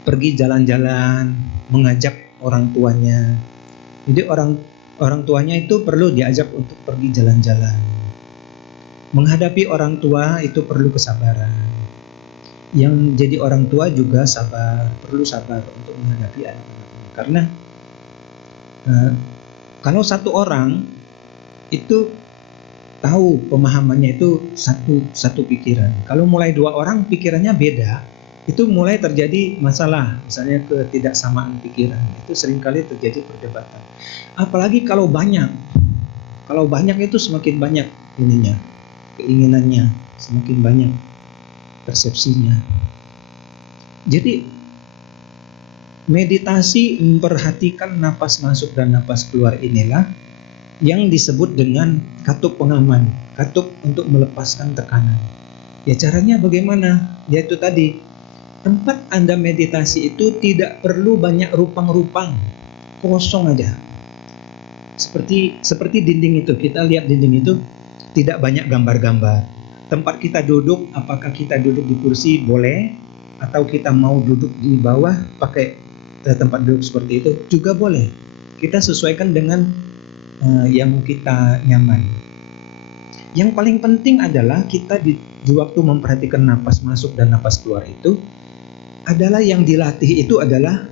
pergi jalan-jalan, mengajak orang tuanya. Jadi orang tuanya itu perlu diajak untuk pergi jalan-jalan. Menghadapi orang tua itu perlu kesabaran. Yang jadi orang tua juga perlu sabar untuk menghadapi anak-anaknya. Karena kalau satu orang itu tahu pemahamannya itu satu pikiran. Kalau mulai dua orang pikirannya beda, itu mulai terjadi masalah, misalnya ketidaksamaan pikiran. Itu seringkali terjadi perdebatan. Apalagi kalau banyak itu semakin banyak ininya, keinginannya, semakin banyak persepsinya. Jadi meditasi memperhatikan napas masuk dan napas keluar inilah yang disebut dengan katup pengaman, katup untuk melepaskan tekanan. Ya caranya bagaimana? Yaitu tadi, tempat Anda meditasi itu tidak perlu banyak rupang-rupang, kosong aja. Seperti dinding itu, kita lihat dinding itu tidak banyak gambar-gambar. Tempat kita duduk, apakah kita duduk di kursi boleh, atau kita mau duduk di bawah pakai tempat duduk seperti itu juga boleh. Kita sesuaikan dengan yang kita nyaman. Yang paling penting adalah kita di waktu memperhatikan napas masuk dan napas keluar itu adalah yang dilatih itu adalah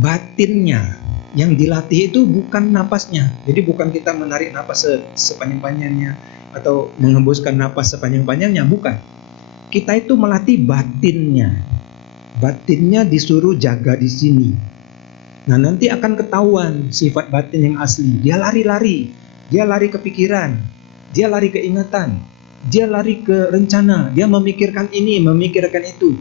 batinnya. Yang dilatih itu bukan napasnya. Jadi bukan kita menarik napas sepanjang-panjangnya atau mengembuskan napas sepanjang-panjangnya, bukan. Kita itu melatih batinnya. Batinnya disuruh jaga di sini. Nah nanti akan ketahuan sifat batin yang asli. Dia lari-lari, dia lari ke pikiran, dia lari ke ingatan, dia lari ke rencana, dia memikirkan ini, memikirkan itu.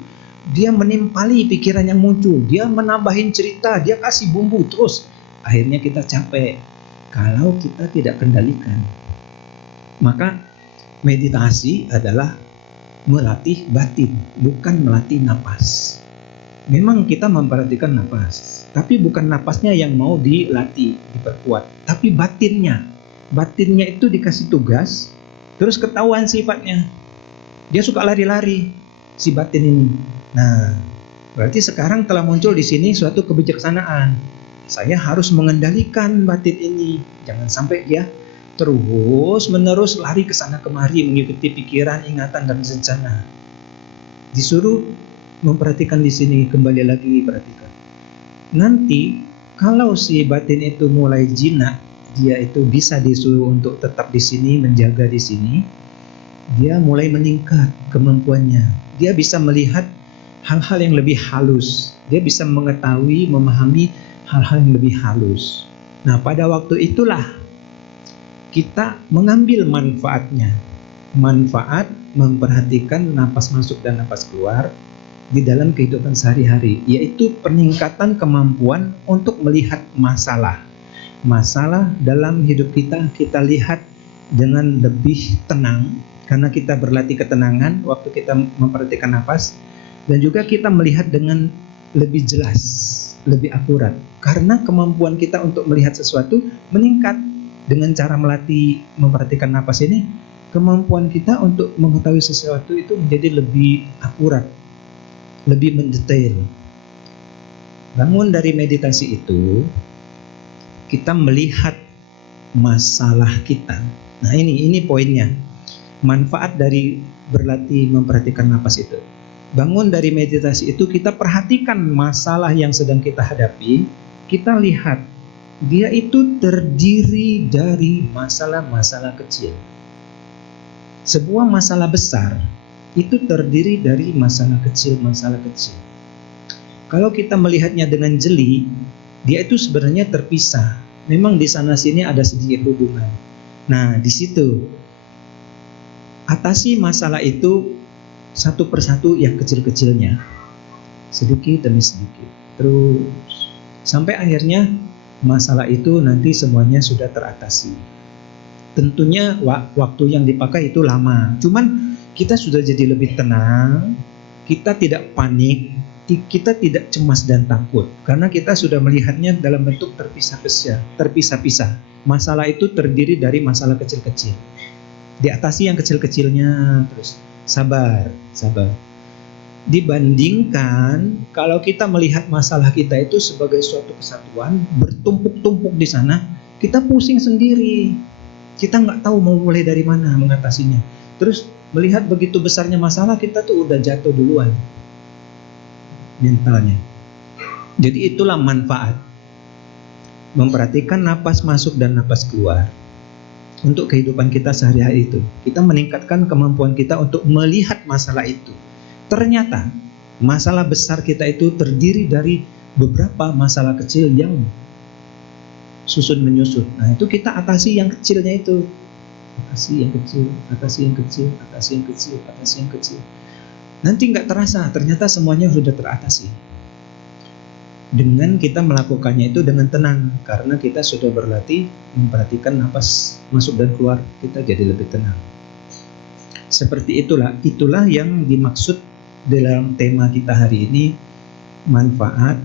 Dia menimpali pikiran yang muncul, dia menambahin cerita, dia kasih bumbu terus. Akhirnya kita capek kalau kita tidak kendalikan. Maka meditasi adalah melatih batin, bukan melatih napas. Memang kita memperhatikan napas, tapi bukan napasnya yang mau dilatih, diperkuat, tapi batinnya. Batinnya itu dikasih tugas, terus ketahuan sifatnya. Dia suka lari-lari, si batin ini. Nah, berarti sekarang telah muncul di sini suatu kebijaksanaan. Saya harus mengendalikan batin ini, jangan sampai dia terus-menerus lari ke sana kemari mengikuti pikiran, ingatan, dan rencana. Disuruh memperhatikan di sini, kembali lagi perhatikan. Nanti kalau si batin itu mulai jinak, dia itu bisa disuruh untuk tetap di sini, menjaga di sini. Dia mulai meningkat kemampuannya. Dia bisa melihat hal-hal yang lebih halus. Dia bisa mengetahui, memahami hal-hal yang lebih halus. Nah, pada waktu itulah kita mengambil manfaatnya. Manfaat memperhatikan napas masuk dan napas keluar di dalam kehidupan sehari-hari, yaitu peningkatan kemampuan untuk melihat masalah dalam hidup kita lihat dengan lebih tenang, karena kita berlatih ketenangan waktu kita memperhatikan napas, dan juga kita melihat dengan lebih jelas, lebih akurat, karena kemampuan kita untuk melihat sesuatu meningkat. Dengan cara melatih memperhatikan napas ini, kemampuan kita untuk mengetahui sesuatu itu menjadi lebih akurat, lebih mendetail. Bangun dari meditasi itu, kita melihat masalah kita. Nah ini poinnya. Manfaat dari berlatih memperhatikan napas itu. Bangun dari meditasi itu, kita perhatikan masalah yang sedang kita hadapi. Kita lihat, dia itu terdiri dari masalah-masalah kecil. Sebuah masalah besar itu terdiri dari masalah kecil. Kalau kita melihatnya dengan jeli, dia itu sebenarnya terpisah. Memang di sana sini ada sedikit hubungan. Nah, di situ atasi masalah itu satu persatu yang kecil-kecilnya, sedikit demi sedikit, terus sampai akhirnya masalah itu nanti semuanya sudah teratasi. Tentunya waktu yang dipakai itu lama, cuman kita sudah jadi lebih tenang, kita tidak panik, kita tidak cemas dan takut, karena kita sudah melihatnya dalam bentuk terpisah-pisah. Masalah itu terdiri dari masalah kecil-kecil, diatasi yang kecil-kecilnya, terus Sabar. Dibandingkan kalau kita melihat masalah kita itu sebagai suatu kesatuan bertumpuk-tumpuk di sana, kita pusing sendiri. Kita nggak tahu mau mulai dari mana mengatasinya. Terus melihat begitu besarnya masalah, kita tuh udah jatuh duluan mentalnya. Jadi itulah manfaat memperhatikan napas masuk dan napas keluar untuk kehidupan kita sehari-hari itu. Kita meningkatkan kemampuan kita untuk melihat masalah itu. Ternyata masalah besar kita itu terdiri dari beberapa masalah kecil yang susun menyusun. Nah, itu kita atasi yang kecilnya itu. Atasi yang kecil. Nanti nggak terasa, ternyata semuanya sudah teratasi. Dengan kita melakukannya itu dengan tenang, karena kita sudah berlatih memperhatikan napas masuk dan keluar, kita jadi lebih tenang. Seperti itulah yang dimaksud dalam tema kita hari ini, manfaat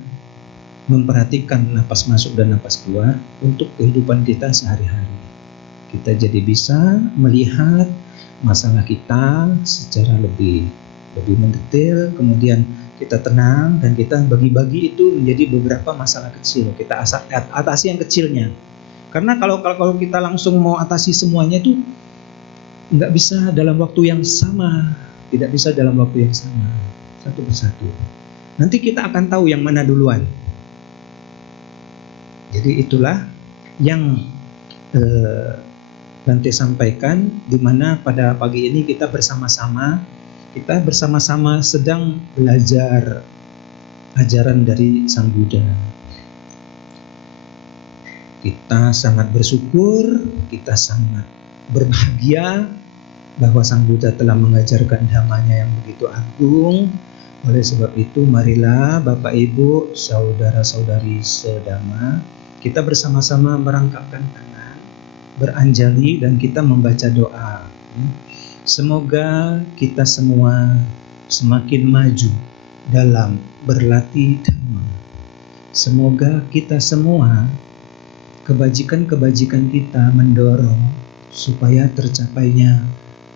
memperhatikan napas masuk dan napas keluar untuk kehidupan kita sehari-hari. Kita jadi bisa melihat masalah kita secara lebih mendetail, kemudian kita tenang dan kita bagi-bagi itu menjadi beberapa masalah kecil. Kita atasi yang kecilnya. Karena kalau kita langsung mau atasi semuanya itu nggak bisa dalam waktu yang sama, tidak bisa dalam waktu yang sama, satu persatu. Nanti kita akan tahu yang mana duluan. Jadi itulah yang Bante sampaikan, di mana pada pagi ini kita bersama-sama sedang belajar ajaran dari Sang Buddha. Kita sangat bersyukur, kita sangat berbahagia bahwa Sang Buddha telah mengajarkan dhammanya yang begitu agung. Oleh sebab itu, marilah Bapak Ibu, saudara-saudari sedhamma, kita bersama-sama merangkapkan tangan, beranjali, dan kita membaca doa. Semoga kita semua semakin maju dalam berlatih dhamma. Semoga kita semua, kebajikan-kebajikan kita mendorong supaya tercapainya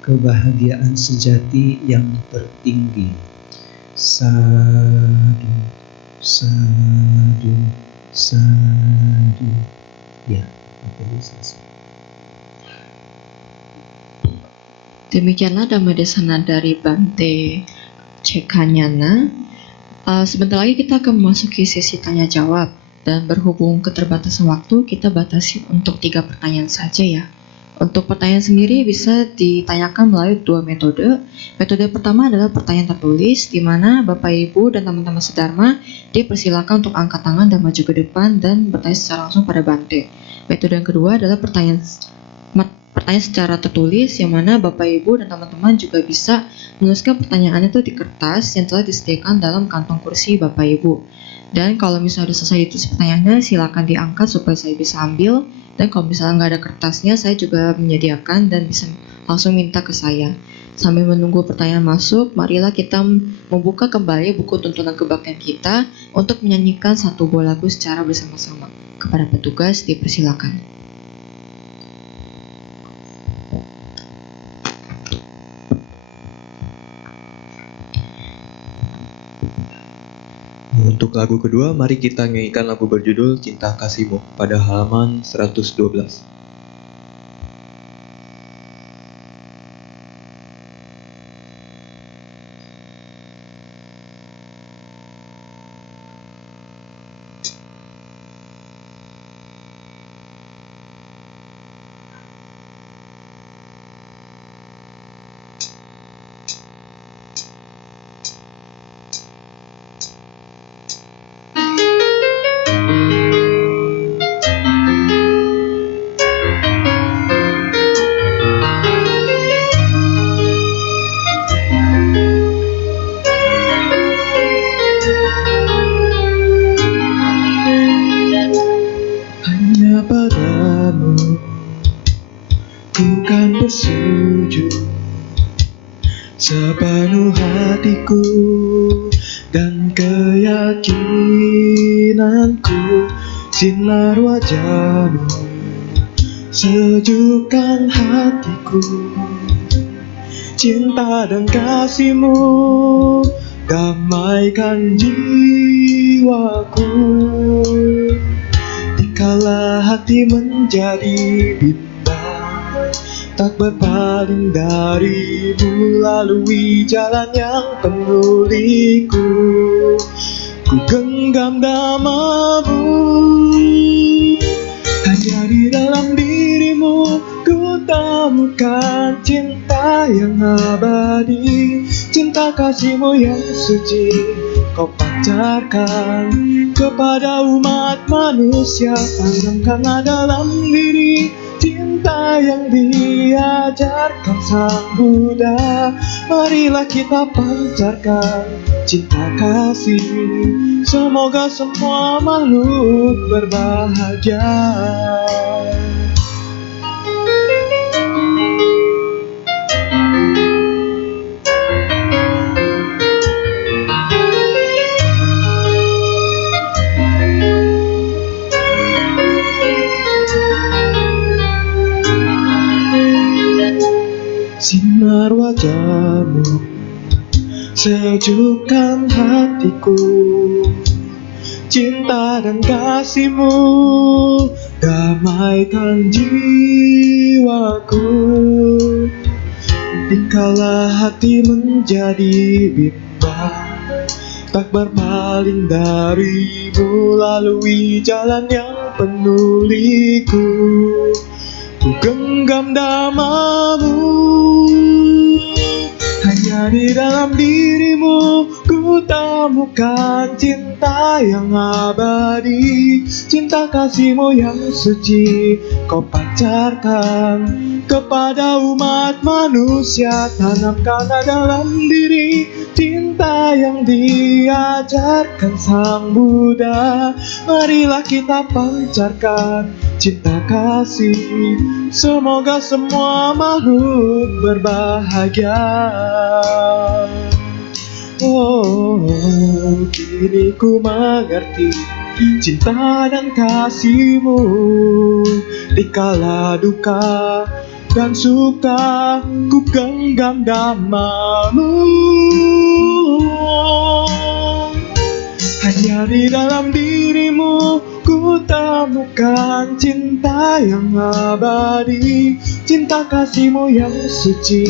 kebahagiaan sejati yang tertinggi. Sadu, sadu, sadu. Ya, itu selesai. Demikianlah Dhammadesana dari Bante Cekanyana. Sebentar lagi kita akan memasuki sesi tanya jawab, dan berhubung keterbatasan waktu, kita batasi untuk 3 pertanyaan saja ya. Untuk pertanyaan sendiri bisa ditanyakan melalui 2 metode. Metode pertama adalah pertanyaan tertulis, di mana Bapak Ibu dan teman-teman sedharma dipersilakan untuk angkat tangan dan maju ke depan dan bertanya secara langsung pada Bante. Metode yang kedua adalah pertanyaan secara tertulis, yang mana Bapak Ibu dan teman-teman juga bisa menuliskan pertanyaannya itu di kertas yang telah disediakan dalam kantong kursi Bapak Ibu. Dan kalau misalnya sudah selesai ditulis pertanyaannya, silakan diangkat supaya saya bisa ambil. Dan kalau misalnya nggak ada kertasnya, saya juga menyediakan dan bisa langsung minta ke saya. Sambil menunggu pertanyaan masuk, marilah kita membuka kembali buku tuntunan kebaktian kita untuk menyanyikan 1 buah lagu secara bersama-sama. Kepada petugas dipersilakan. Untuk lagu kedua, mari kita nyanyikan lagu berjudul Cinta Kasihmu pada halaman 112. Sepenuh hatiku dan keyakinanku, sinar wajahmu sejukkan hatiku. cinta dan kasih-Mu damaikan jiwaku. Dikala hati menjadi bimbang, tak berpaling dari-Mu, lalui jalan yang penuh liku. Ku genggam nama-Mu, hanya di dalam diri-Mu ku temukan cinta yang abadi. Cinta kasih-Mu yang suci Kau pancarkan kepada umat manusia. Tanamkanlah dalam diri cinta yang diajarkan Sang Buddha. Marilah kita pancarkan cinta kasih, semoga semua makhluk berbahagia. Sinar wajah-Mu sejukkan hatiku, cinta dan kasih-Mu damaikan jiwaku. Dikala hati menjadi bimbang, tak berpaling dari-Mu, lalui jalan yang penuh liku. Ku genggam nama-Mu, hanya di dalam diri-Mu ku temukan cinta yang abadi. Cinta kasih-Mu yang suci Kau pancarkan kepada umat manusia. Tanamkanlah dalam diri cinta yang diajarkan Sang Buddha. Marilah kita pancarkan cinta kasih, semoga semua makhluk berbahagia. Oh, kini ku mengerti cinta dan kasih-Mu. Dikala duka dan suka ku genggam nama-Mu. Hanya di dalam diri-Mu ku temukan cinta yang abadi. Cinta kasih-Mu yang suci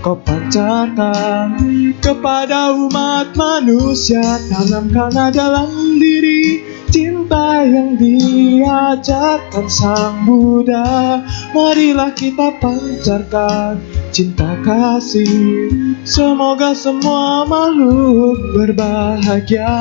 Kau pancarkan kepada umat manusia. Tanamkanlah dalam diri cinta yang diajarkan Sang Buddha. Marilah kita pancarkan cinta kasih, semoga semua makhluk berbahagia.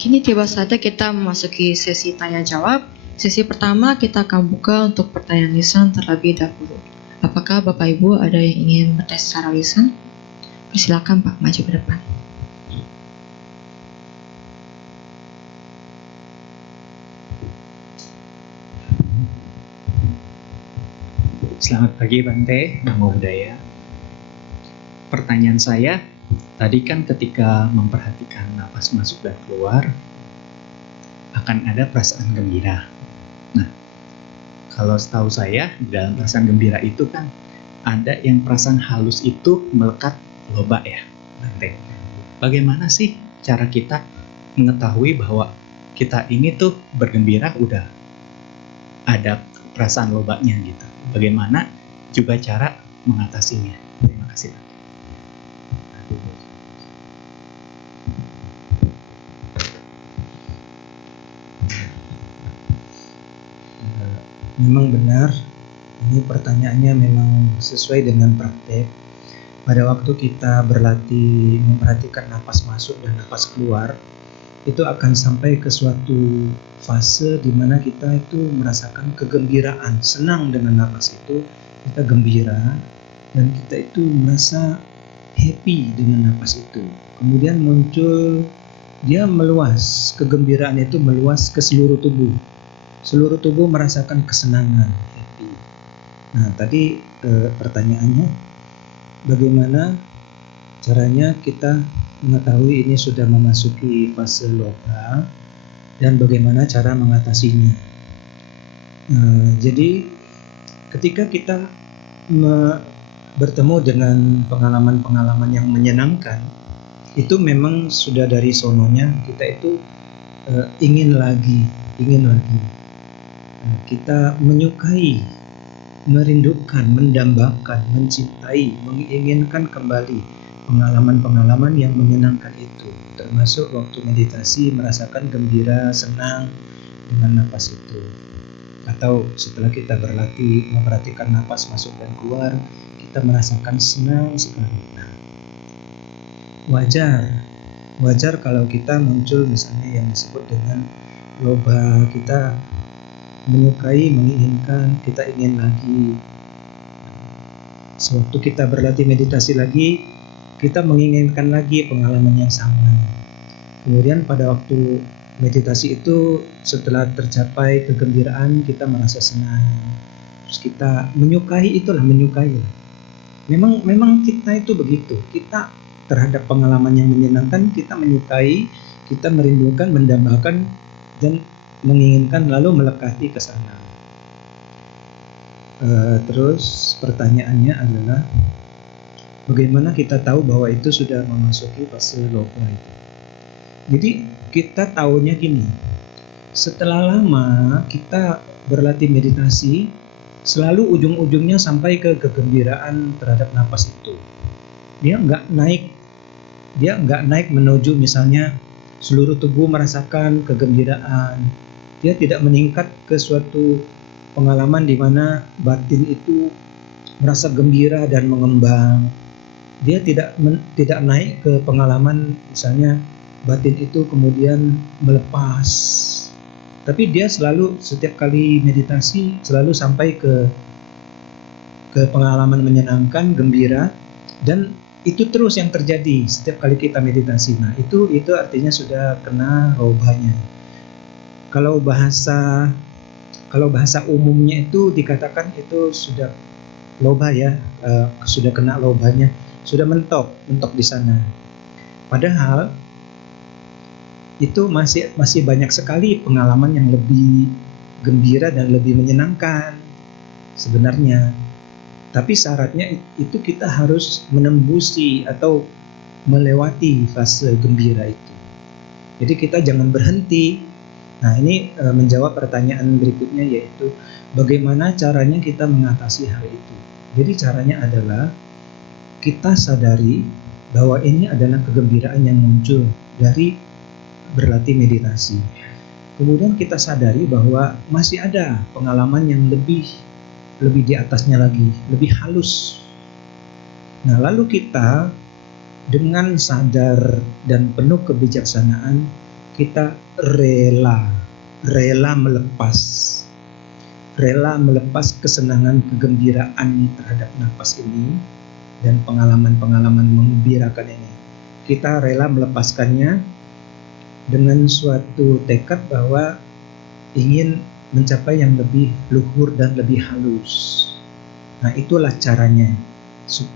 Kini tiba saatnya kita memasuki sesi tanya jawab. Sesi pertama kita akan buka untuk pertanyaan lisan terlebih dahulu. Apakah Bapak Ibu ada yang ingin bertanya secara lisan? Persilakan Pak, maju ke depan. Selamat pagi Bante, Namo Buddhaya. Pertanyaan saya, tadi kan ketika memperhatikan napas masuk dan keluar, akan ada perasaan gembira. Nah, kalau setahu saya, di dalam perasaan gembira itu kan ada yang perasaan halus itu melekat loba ya, Bante. Bagaimana sih cara kita mengetahui bahwa kita ini tuh bergembira udah ada perasaan lobanya gitu? Bagaimana juga cara mengatasinya? Terima kasih. Memang benar, ini pertanyaannya memang sesuai dengan praktek. Pada waktu kita berlatih memperhatikan napas masuk dan napas keluar, itu akan sampai ke suatu fase di mana kita itu merasakan kegembiraan, senang dengan napas itu, kita gembira dan kita itu merasa happy dengan napas itu. Kemudian muncul, dia meluas, kegembiraan itu meluas ke seluruh tubuh. Seluruh tubuh merasakan kesenangan, happy. Nah, tadi pertanyaannya, bagaimana caranya kita mengetahui ini sudah memasuki fase loba dan bagaimana cara mengatasinya. Jadi ketika kita bertemu dengan pengalaman-pengalaman yang menyenangkan, itu memang sudah dari sononya kita itu ingin lagi. Kita menyukai, merindukan, mendambakan, mencintai, menginginkan kembali pengalaman-pengalaman yang menyenangkan itu, termasuk waktu meditasi merasakan gembira, senang dengan napas itu. Atau setelah kita berlatih memperhatikan napas masuk dan keluar, kita merasakan senang sekali. Nah, wajar kalau kita muncul misalnya yang disebut dengan loba, kita menyukai, menginginkan, kita ingin lagi. Sewaktu kita berlatih meditasi lagi, kita menginginkan lagi pengalaman yang sama. Kemudian pada waktu meditasi itu, setelah tercapai kegembiraan, kita merasa senang. Terus kita menyukai, menyukai. Memang kita itu begitu. Kita terhadap pengalaman yang menyenangkan, kita menyukai, kita merindukan, mendambakan, dan menginginkan, lalu melekati ke sana. Terus pertanyaannya adalah, bagaimana kita tahu bahwa itu sudah memasuki fase loba itu? Jadi kita tahunya gini, setelah lama kita berlatih meditasi, selalu ujung-ujungnya sampai ke kegembiraan terhadap napas itu. Dia nggak naik menuju misalnya seluruh tubuh merasakan kegembiraan. Dia tidak meningkat ke suatu pengalaman di mana batin itu merasa gembira dan mengembang. Dia tidak naik ke pengalaman misalnya batin itu kemudian melepas. Tapi dia selalu setiap kali meditasi selalu sampai ke pengalaman menyenangkan, gembira, dan itu terus yang terjadi setiap kali kita meditasi. Nah, itu artinya sudah kena lobanya. Kalau bahasa umumnya itu dikatakan itu sudah loba ya, sudah kena lobanya, sudah mentok di sana. Padahal itu masih banyak sekali pengalaman yang lebih gembira dan lebih menyenangkan sebenarnya. Tapi syaratnya itu kita harus menembusi atau melewati fase gembira itu. Jadi kita jangan berhenti. Nah, ini menjawab pertanyaan berikutnya, yaitu bagaimana caranya kita mengatasi hal itu. Jadi caranya adalah kita sadari bahwa ini adalah kegembiraan yang muncul dari berlatih meditasi. Kemudian kita sadari bahwa masih ada pengalaman yang lebih di atasnya lagi, lebih halus. Nah, lalu kita dengan sadar dan penuh kebijaksanaan, kita rela melepas kesenangan, kegembiraan terhadap napas ini dan pengalaman-pengalaman menggembirakan ini. Kita rela melepaskannya dengan suatu tekad bahwa ingin mencapai yang lebih luhur dan lebih halus. Nah, itulah caranya.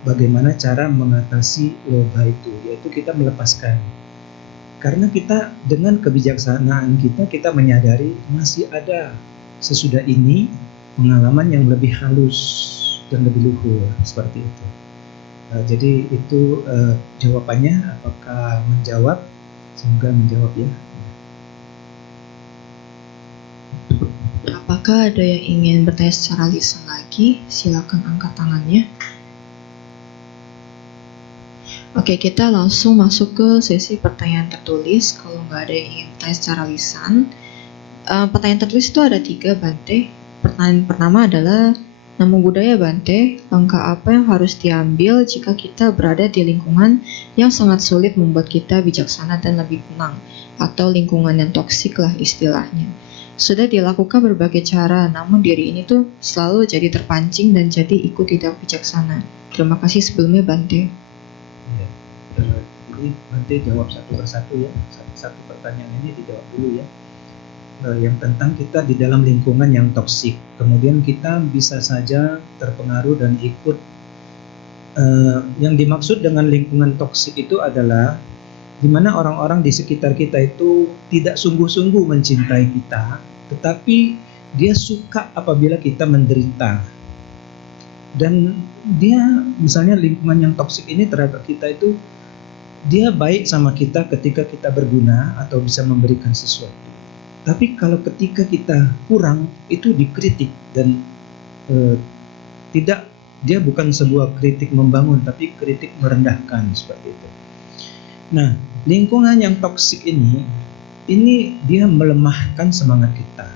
Bagaimana cara mengatasi loba itu, yaitu kita melepaskan. Karena kita dengan kebijaksanaan kita menyadari masih ada sesudah ini pengalaman yang lebih halus dan lebih luhur, seperti itu. Jadi itu jawabannya. Apakah menjawab? Semoga menjawab ya. Apakah ada yang ingin bertanya secara lisan lagi? Silakan angkat tangannya. Oke, kita langsung masuk ke sesi pertanyaan tertulis. Kalau nggak ada yang ingin bertanya secara lisan, pertanyaan tertulis itu ada 3, Bante. Pertanyaan pertama adalah, Namo Buddhaya Bante, langkah apa yang harus diambil jika kita berada di lingkungan yang sangat sulit membuat kita bijaksana dan lebih tenang, atau lingkungan yang toksik lah istilahnya. Sudah dilakukan berbagai cara, namun diri ini tuh selalu jadi terpancing dan jadi ikut tidak bijaksana. Terima kasih sebelumnya, Bante. Ya, jadi Bante jawab satu persatu ya. Satu pertanyaan ini dijawab dulu ya. yang tentang kita di dalam lingkungan yang toksik. Kemudian kita bisa saja terpengaruh dan ikut. Yang dimaksud dengan lingkungan toksik itu adalah di mana orang-orang di sekitar kita itu tidak sungguh-sungguh mencintai kita, tetapi dia suka apabila kita menderita. Dan dia, misalnya lingkungan yang toksik ini terhadap kita itu, dia baik sama kita ketika kita berguna atau bisa memberikan sesuatu. Tapi kalau ketika kita kurang, itu dikritik dan tidak, dia bukan sebuah kritik membangun, tapi kritik merendahkan seperti itu. Nah, lingkungan yang toksik ini dia melemahkan semangat kita.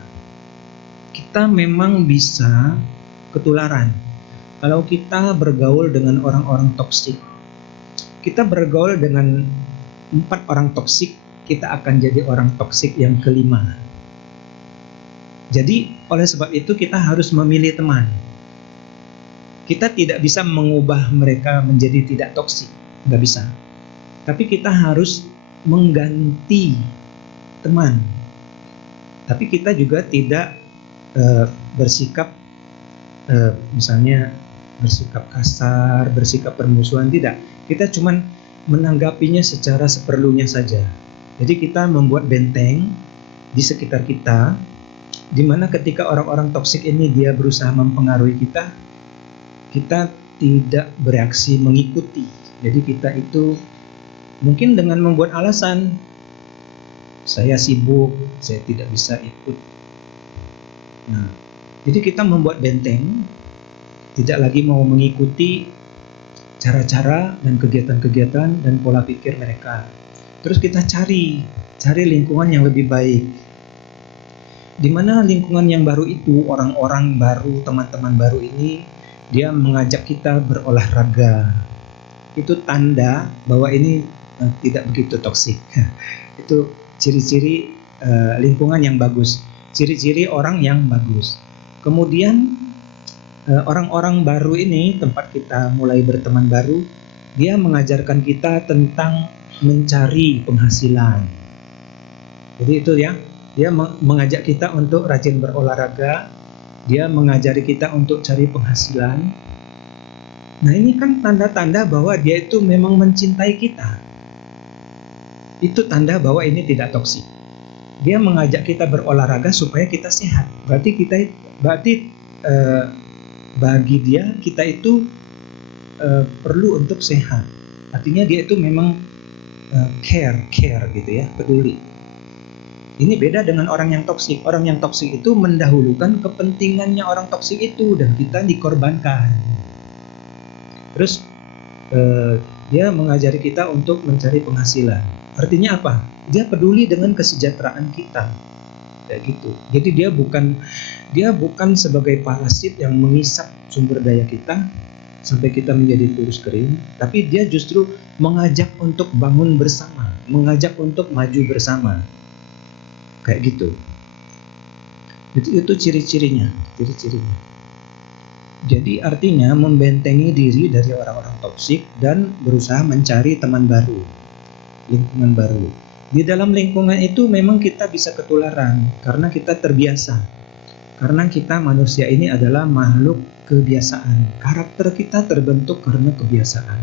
Kita memang bisa ketularan. Kalau kita bergaul dengan orang-orang toksik, kita bergaul dengan 4 orang toksik, kita akan jadi orang toksik yang kelima. Jadi oleh sebab itu kita harus memilih teman. Kita tidak bisa mengubah mereka menjadi tidak toksik, nggak bisa. Tapi kita harus mengganti teman. Tapi kita juga tidak bersikap misalnya bersikap kasar, bersikap permusuhan, tidak. Kita cuman menanggapinya secara seperlunya saja. Jadi kita membuat benteng di sekitar kita, di mana ketika orang-orang toksik ini dia berusaha mempengaruhi kita, kita tidak bereaksi mengikuti. Jadi kita itu mungkin dengan membuat alasan, saya sibuk, saya tidak bisa ikut. Nah, jadi kita membuat benteng, tidak lagi mau mengikuti cara-cara dan kegiatan-kegiatan dan pola pikir mereka. Terus kita cari lingkungan yang lebih baik. Di mana lingkungan yang baru itu, orang-orang baru, teman-teman baru ini, dia mengajak kita berolahraga. Itu tanda bahwa ini tidak begitu toksik. Itu ciri-ciri lingkungan yang bagus, ciri-ciri orang yang bagus. Kemudian orang-orang baru ini, tempat kita mulai berteman baru, dia mengajarkan kita tentang mencari penghasilan. Jadi itu ya, dia mengajak kita untuk rajin berolahraga, dia mengajari kita untuk cari penghasilan. Nah, ini kan tanda-tanda bahwa dia itu memang mencintai kita. Itu tanda bahwa ini tidak toksik. Dia mengajak kita berolahraga supaya kita sehat. Berarti bagi dia kita itu perlu untuk sehat. Artinya dia itu memang care gitu ya, peduli. Ini beda dengan orang yang toksik. Orang yang toksik itu mendahulukan kepentingannya orang toksik itu dan kita dikorbankan. Terus dia mengajari kita untuk mencari penghasilan. Artinya apa? Dia peduli dengan kesejahteraan kita, kayak gitu. Jadi dia bukan sebagai parasit yang mengisap sumber daya kita sampai kita menjadi kurus kering, tapi dia justru mengajak untuk bangun bersama, mengajak untuk maju bersama, kayak gitu. Itu ciri-cirinya. Jadi artinya membentengi diri dari orang-orang toksik dan berusaha mencari teman baru, lingkungan baru. Di dalam lingkungan itu memang kita bisa ketularan karena kita terbiasa. Karena kita manusia ini adalah makhluk kebiasaan. Karakter kita terbentuk karena kebiasaan.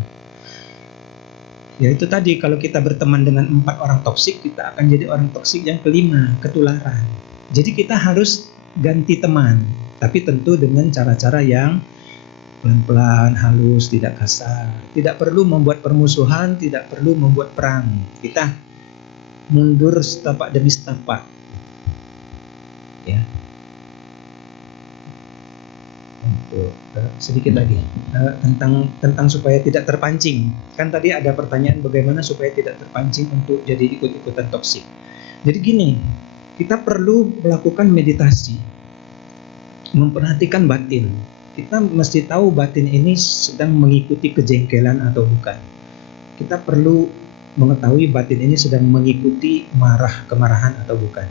Ya itu tadi, kalau kita berteman dengan 4 orang toksik, kita akan jadi orang toksik yang kelima, ketularan. Jadi kita harus ganti teman, tapi tentu dengan cara-cara yang pelan-pelan, halus, tidak kasar. Tidak perlu membuat permusuhan, tidak perlu membuat perang. Kita mundur setapak demi setapak. Ya. Untuk sedikit lagi tentang supaya tidak terpancing. Kan tadi ada pertanyaan bagaimana supaya tidak terpancing untuk jadi ikut-ikutan toksik. Jadi gini, kita perlu melakukan meditasi, memperhatikan batin. Kita mesti tahu batin ini sedang mengikuti kejengkelan atau bukan. Kita perlu mengetahui batin ini sedang mengikuti kemarahan atau bukan.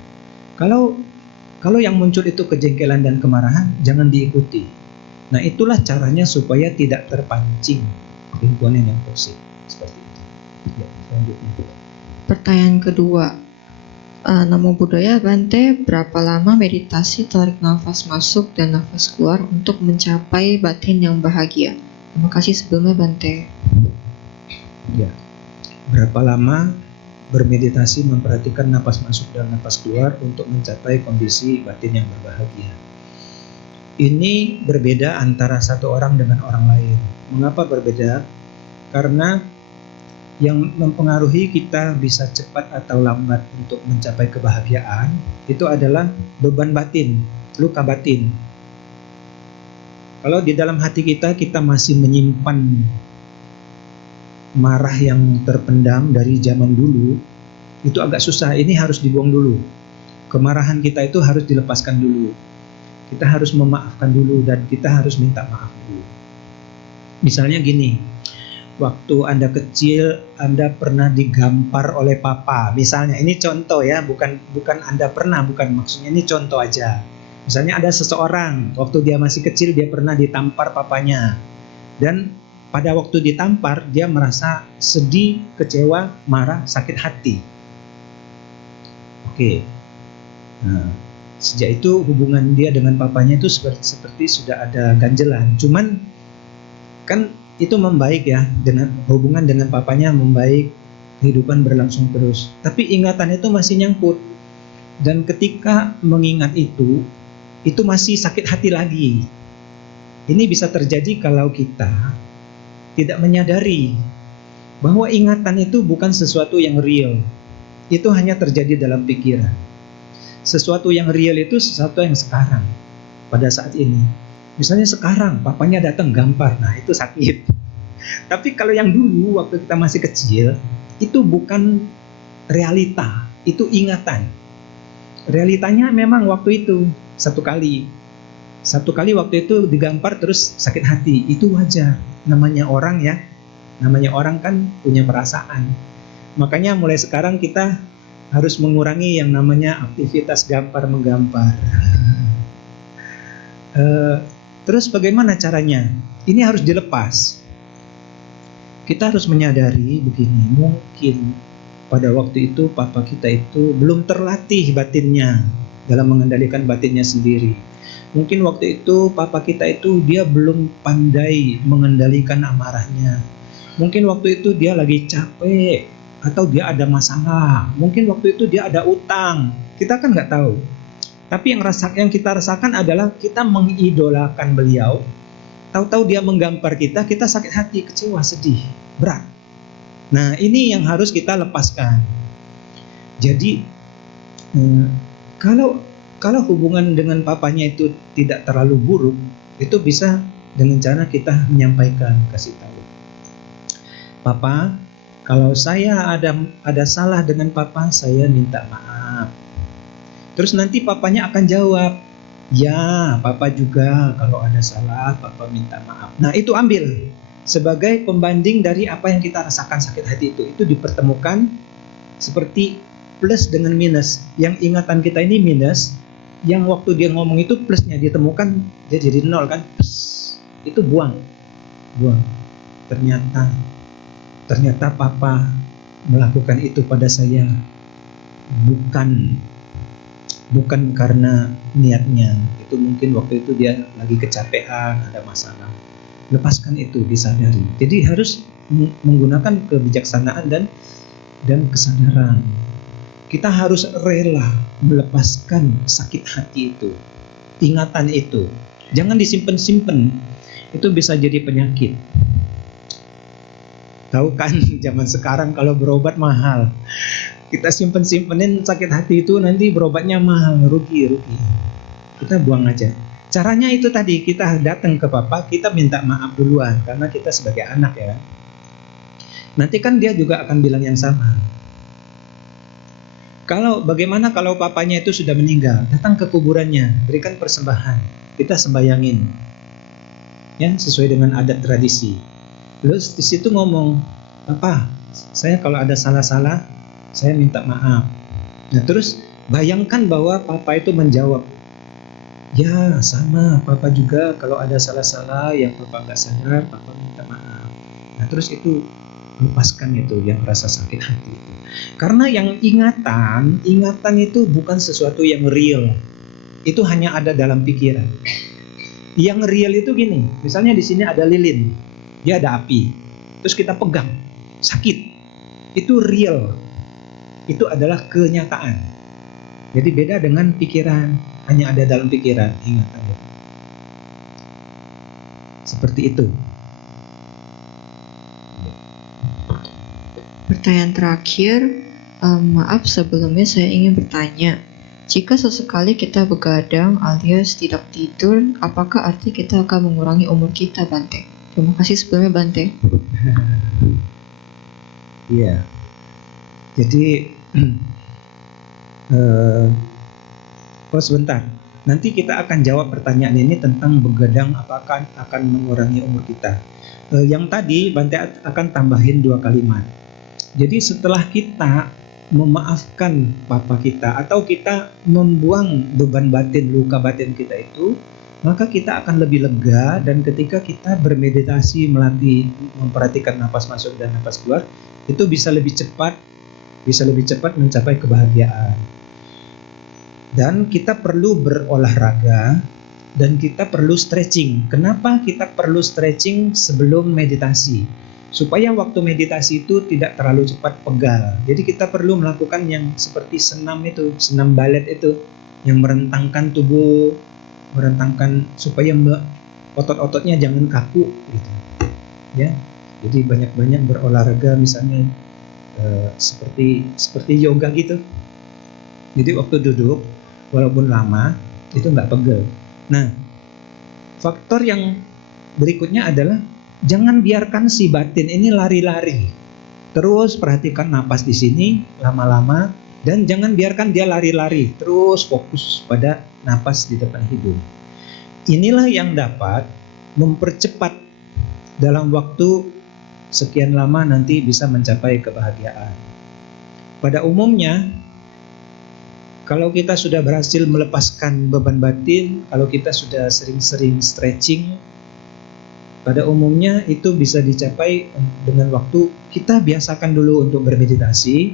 Kalau yang muncul itu kejengkelan dan kemarahan, jangan diikuti. Nah, itulah caranya supaya tidak terpancing lingkungan yang toksik seperti itu. Ya, selanjutnya. Pertanyaan kedua, Namo Buddhaya Bante, berapa lama meditasi tarik nafas masuk dan nafas keluar untuk mencapai batin yang bahagia? Terima kasih sebelumnya Bante. Ya, berapa lama bermeditasi memperhatikan nafas masuk dan nafas keluar untuk mencapai kondisi batin yang berbahagia? Ini berbeda antara satu orang dengan orang lain. Mengapa berbeda? Karena yang mempengaruhi kita bisa cepat atau lambat untuk mencapai kebahagiaan itu adalah beban batin, luka batin. Kalau di dalam hati kita masih menyimpan marah yang terpendam dari zaman dulu, itu agak susah. Ini harus dibuang dulu. Kemarahan kita itu harus dilepaskan dulu. Kita harus memaafkan dulu dan kita harus minta maaf dulu. Misalnya gini, waktu Anda kecil, Anda pernah digampar oleh papa. Misalnya, ini contoh ya, bukan Anda pernah, bukan maksudnya, ini contoh aja. Misalnya ada seseorang, waktu dia masih kecil, dia pernah ditampar papanya. Dan pada waktu ditampar, dia merasa sedih, kecewa, marah, sakit hati. Oke. Nah, sejak itu hubungan dia dengan papanya itu seperti sudah ada ganjelan. Cuman, kan itu membaik ya, dengan hubungan dengan papanya membaik, kehidupan berlangsung terus. Tapi ingatan itu masih nyangkut. Dan ketika mengingat itu masih sakit hati lagi. Ini bisa terjadi kalau kita tidak menyadari bahwa ingatan itu bukan sesuatu yang real. Itu hanya terjadi dalam pikiran. Sesuatu yang real itu sesuatu yang sekarang, pada saat ini. Misalnya sekarang papanya datang gampar, nah itu sakit. Tapi kalau yang dulu waktu kita masih kecil, itu bukan realita, itu ingatan. Realitanya memang waktu itu satu kali waktu itu digampar terus sakit hati, itu wajar. Namanya orang ya, namanya orang kan punya perasaan. Makanya mulai sekarang kita harus mengurangi yang namanya aktivitas gampar menggampar. Terus bagaimana caranya? Ini harus dilepas. Kita harus menyadari begini, mungkin pada waktu itu papa kita itu belum terlatih batinnya dalam mengendalikan batinnya sendiri. Mungkin waktu itu papa kita itu dia belum pandai mengendalikan amarahnya. Mungkin waktu itu dia lagi capek atau dia ada masalah. Mungkin waktu itu dia ada utang. Kita kan nggak tahu. Tapi yang kita rasakan adalah kita mengidolakan beliau. Tahu-tahu dia menggampar kita sakit hati, kecewa, sedih, berat. Nah, ini yang harus kita lepaskan. Jadi, kalau hubungan dengan papanya itu tidak terlalu buruk, itu bisa dengan cara kita menyampaikan, kasih tahu. Papa, kalau saya ada salah dengan papa, saya minta maaf. Terus nanti papanya akan jawab, ya papa juga kalau ada salah papa minta maaf. Nah itu ambil sebagai pembanding dari apa yang kita rasakan sakit hati itu dipertemukan seperti plus dengan minus. Yang ingatan kita ini minus, yang waktu dia ngomong itu plusnya ditemukan dia jadi nol kan, itu buang. Ternyata papa melakukan itu pada saya bukan karena niatnya. Itu mungkin waktu itu dia lagi kecapean, ada masalah. Lepaskan itu, disadari. Jadi harus menggunakan kebijaksanaan dan kesadaran. Kita harus rela melepaskan sakit hati itu, ingatan itu. Jangan disimpan-simpan. Itu bisa jadi penyakit. Tahu kan zaman sekarang kalau berobat mahal. Kita simpen-simpenin sakit hati itu nanti berobatnya mahal, rugi. Kita buang aja. Caranya itu tadi, kita datang ke papa, kita minta maaf duluan karena kita sebagai anak ya. Nanti kan dia juga akan bilang yang sama. Bagaimana kalau papanya itu sudah meninggal, datang ke kuburannya, berikan persembahan, kita sembayangin. Ya, sesuai dengan adat tradisi. Terus di situ ngomong, "Papa, saya kalau ada salah-salah saya minta maaf." Nah terus bayangkan bahwa papa itu menjawab, "Ya sama, papa juga kalau ada salah-salah yang papa nggak sadar, papa minta maaf." Nah terus itu lepaskan itu yang rasa sakit hati itu. Karena yang ingatan itu bukan sesuatu yang real. Itu hanya ada dalam pikiran. Yang real itu gini, misalnya di sini ada lilin, dia ada api, terus kita pegang, sakit. Itu real. Itu adalah kenyataan. Jadi beda dengan pikiran, hanya ada dalam pikiran ingatan. Seperti itu. Pertanyaan terakhir, maaf sebelumnya saya ingin bertanya, jika sesekali kita begadang alias tidak tidur, apakah arti kita akan mengurangi umur kita, Bante? Terima kasih sebelumnya, Bante. Iya. Jadi sebentar. Nanti kita akan jawab pertanyaan ini tentang begadang apakah akan mengurangi umur kita. Yang tadi Bante akan tambahin 2 kalimat. Jadi setelah kita memaafkan papa kita atau kita membuang beban batin, luka batin kita itu, maka kita akan lebih lega, dan ketika kita bermeditasi, melatih memperhatikan napas masuk dan napas keluar, itu bisa lebih cepat mencapai kebahagiaan. Dan kita perlu berolahraga dan kita perlu stretching. Kenapa kita perlu stretching sebelum meditasi? Supaya waktu meditasi itu tidak terlalu cepat pegal. Jadi kita perlu melakukan yang seperti senam balet itu, yang merentangkan tubuh, supaya otot-ototnya jangan kaku gitu. Ya. Jadi banyak-banyak berolahraga, misalnya seperti yoga gitu. Jadi waktu duduk walaupun lama itu nggak pegel. Nah, faktor yang berikutnya adalah jangan biarkan si batin ini lari-lari. Terus perhatikan napas di sini lama-lama, dan jangan biarkan dia lari-lari. Terus fokus pada napas di depan hidung. Inilah yang dapat mempercepat dalam waktu sekian lama nanti bisa mencapai kebahagiaan. Pada umumnya, kalau kita sudah berhasil melepaskan beban batin, kalau kita sudah sering-sering stretching, pada umumnya itu bisa dicapai dengan waktu. Kita biasakan dulu untuk bermeditasi,